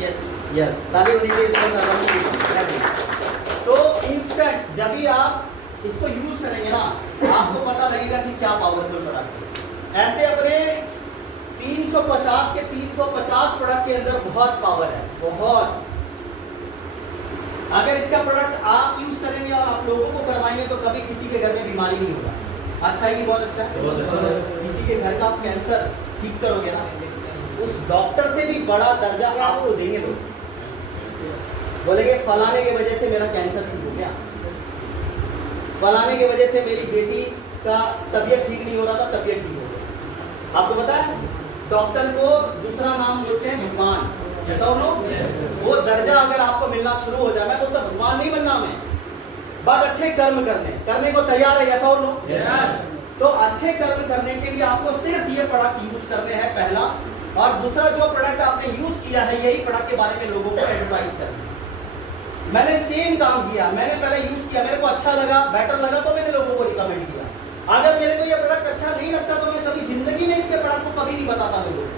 यस यस, ताली होनी चाहिए। तो इंस्टेंट जब भी आप इसको यूज करेंगे ना, आपको पता लगेगा कि क्या पावरफुल प्रोडक्ट है। ऐसे अपने 350 के 350 प्रोडक्ट के अंदर बहुत पावर है, बहुत। अगर इसका प्रोडक्ट आप यूज करेंगे और आप लोगों को करवाएंगे तो कभी किसी के घर में बीमारी नहीं होगा। अच्छा है कि बहुत अच्छा है। किसी के घर का आप कैंसर ठीक करोगे ना, उस डॉक्टर से भी बड़ा दर्जा आपको देंगे लोग। बोलेंगे फलाने की वजह से मेरा कैंसर ठीक हो गया, फलाने की वजह से मेरी बेटी का तबीयत ठीक नहीं हो रहा था, तबीयत ठीक हो गया। आपको पता है डॉक्टर को दूसरा नाम बोलते हैं भगवान, ऐसा हो नो। वो दर्जा अगर आपको मिलना शुरू हो जाए, मैं बोलता भगवान नहीं बनना मैं, बट अच्छे कर्म करने को तैयार है, ऐसा हो नो। तो अच्छे कर्म करने के लिए आपको सिर्फ ये प्रोडक्ट यूज करने हैं, पहला। और दूसरा जो प्रोडक्ट आपने यूज किया है, यही प्रोडक्ट के बारे में लोगों को एडवर्टाइज करना है। मैंने सेम काम किया, मैंने पहले यूज किया, मेरे को अच्छा लगा, बेटर लगा, तो मैंने लोगों को रिकमेंड किया। अगर मेरे को ये प्रोडक्ट अच्छा नहीं लगता तो मैं कभी जिंदगी में इसके प्रोडक्ट को कभी नहीं बताता लोगों को।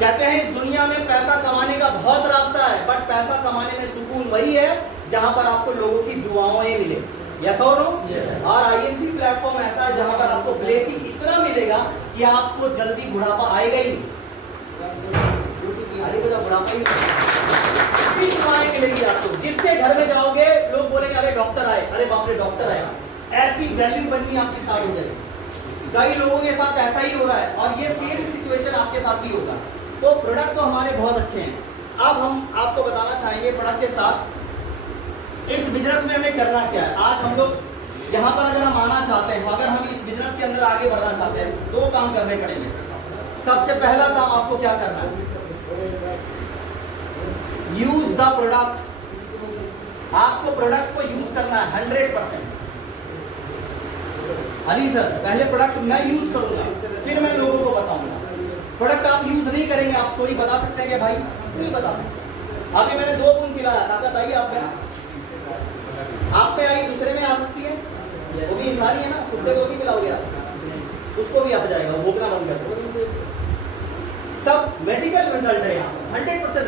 कहते हैं इस दुनिया में पैसा कमाने का बहुत रास्ता है, बट पैसा कमाने में सुकून वही है जहां पर आपको लोगों की दुआएं मिले, यस और नो। और आईएमसी प्लेटफॉर्म ऐसा है जहां पर आपको ब्लेसिंग इतना मिलेगा कि आपको जल्दी बुढ़ापा आएगा ही नहीं, बुढ़ापा ही दुआएं मिलेगी आपको। जिसके घर में जाओगे लोग बोलेंगे अरे डॉक्टर आए, अरे बाप रे डॉक्टर आया, ऐसी वैल्यू बननी आपकी स्टार्ट हो जाएगी। कई लोगों के साथ ऐसा ही हो रहा है और ये सेम सिचुएशन आपके साथ भी होगा। तो प्रोडक्ट तो हमारे बहुत अच्छे हैं। अब हम आपको बताना चाहेंगे प्रोडक्ट के साथ इस बिजनेस में हमें करना क्या है। आज हम लोग यहाँ पर अगर हम आना चाहते हैं, अगर हम इस बिजनेस के अंदर आगे बढ़ना चाहते हैं, 2 काम करने पड़ेंगे। सबसे पहला काम आपको क्या करना है, यूज द प्रोडक्ट। आपको प्रोडक्ट को यूज करना है 100%। अली सर पहले प्रोडक्ट मैं यूज करूंगा, फिर मैं लोगों को बताऊंगा। प्रोडक्ट आप यूज नहीं करेंगे, आप स्टोरी बता सकते हैं कि भाई नहीं बता सकते। अभी मैंने 2 बूंद पिलाया, ताकत आई आप में, आप पे आई, दूसरे में आ सकती है। वो भी इंसान ही है ना, कुत्ते को भी पिलाओगे आप, उसको भी आ जाएगा, भोगना बंद कर दो। सब मेडिकल रिजल्ट है यहाँ 100%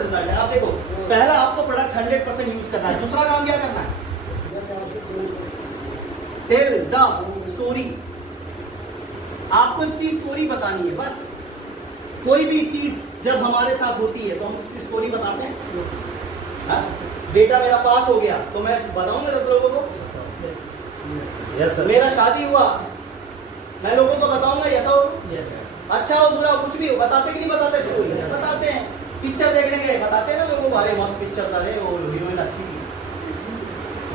पहला आपको प्रोडक्ट 100% यूज करना है। दूसरा काम क्या करना है? Tell the story. आपको इसकी स्टोरी बतानी है बस। कोई भी चीज जब हमारे साथ होती है तो हम उसकी स्टोरी बताते हैं। हाँ? बेटा मेरा पास हो गया तो मैं बताऊंगा 10 लोगों को। Yes sir. मेरा शादी हुआ, मैं लोगों को बताऊंगा ऐसा हो, अच्छा हो बुरा हो कुछ भी हो, बताते कि नहीं बताते? स्टोरी बताते हैं। पिक्चर देखने गए, बताते हैं ना लोगों को, अरे मस्त पिक्चर था रे, वो हीरोइन अच्छी थी,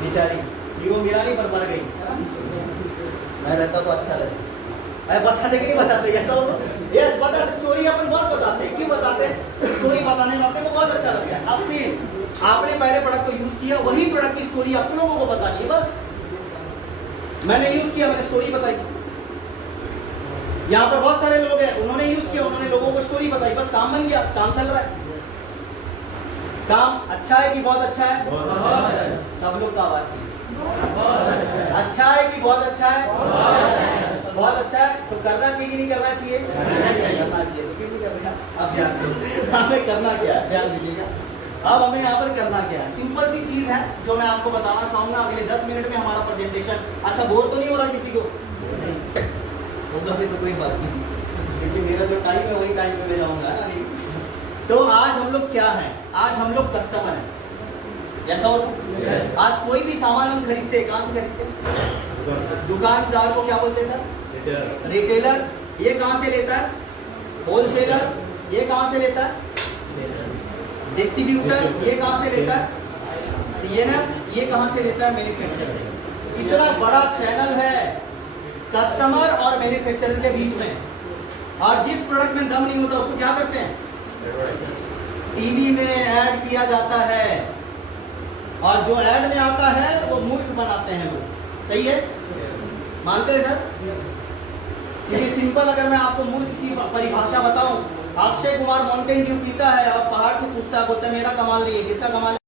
बेचारी हीरो मिला नहीं पर मर गई, है ना? मैं रहता तो अच्छा लगे। अरे बताते कि नहीं बताते? ऐसा हो, यस बताते। स्टोरी अपन बहुत बताते हैं। क्यों बताते हैं? स्टोरी बताने में अपने को बहुत अच्छा लगता है। अब से आपने पहले प्रोडक्ट को यूज किया, वही प्रोडक्ट की स्टोरी आप लोगों को बतानी है बस। मैंने यूज किया, मैंने स्टोरी बताई। यहाँ पर बहुत सारे लोग हैं, उन्होंने यूज किया, उन्होंने लोगों को स्टोरी बताई, बस काम बन गया, काम चल रहा है। काम अच्छा है कि बहुत अच्छा है? सब लोग का आवाज चाहिए। अच्छा है कि बहुत अच्छा है? बहुत अच्छा है। तो करना चाहिए कि नहीं करना चाहिए? करना चाहिए। तो क्यों नहीं कर रहा? अब ध्यान दो, हमें करना क्या है, ध्यान दीजिएगा। अब हमें यहाँ पर करना क्या है? सिंपल सी चीज है जो मैं आपको बताना चाहूंगा। अगले 10 मिनट में हमारा प्रेजेंटेशन। अच्छा, बोर तो नहीं हो रहा किसी को? होगा भी तो कोई बात नहीं, क्योंकि मेरा जो टाइम है वही टाइम पे मैं जाऊंगा ना। तो आज हम लोग क्या हैं? आज हम लोग कस्टमर हैं, ऐसा हो? आज कोई भी सामान हम खरीदते हैं, कहाँ से खरीदते हैं? दुकानदार को क्या बोलते हैं सर? रिटेलर। ये कहाँ से लेता है? होलसेलर। ये कहाँ से लेता है? डिस्ट्रीब्यूटर। ये कहाँ से लेता है? CNF। ये कहाँ से लेता है? मैन्युफैक्चरर। इतना बड़ा चैनल है कस्टमर और मैन्युफैक्चरर के बीच में। और जिस प्रोडक्ट में दम नहीं होता उसको क्या करते हैं? टीवी में ऐड किया जाता है, और जो ऐड में आता है वो मूर्ख बनाते हैं लोग। सही है? मानते हैं सर? क्योंकि सिंपल अगर मैं आपको मूर्ख की परिभाषा बताऊं, अक्षय कुमार माउंटेन ड्यू पीता है और पहाड़ से कूदता है, बोलता है मेरा कमाल नहीं है। किसका कमाल है?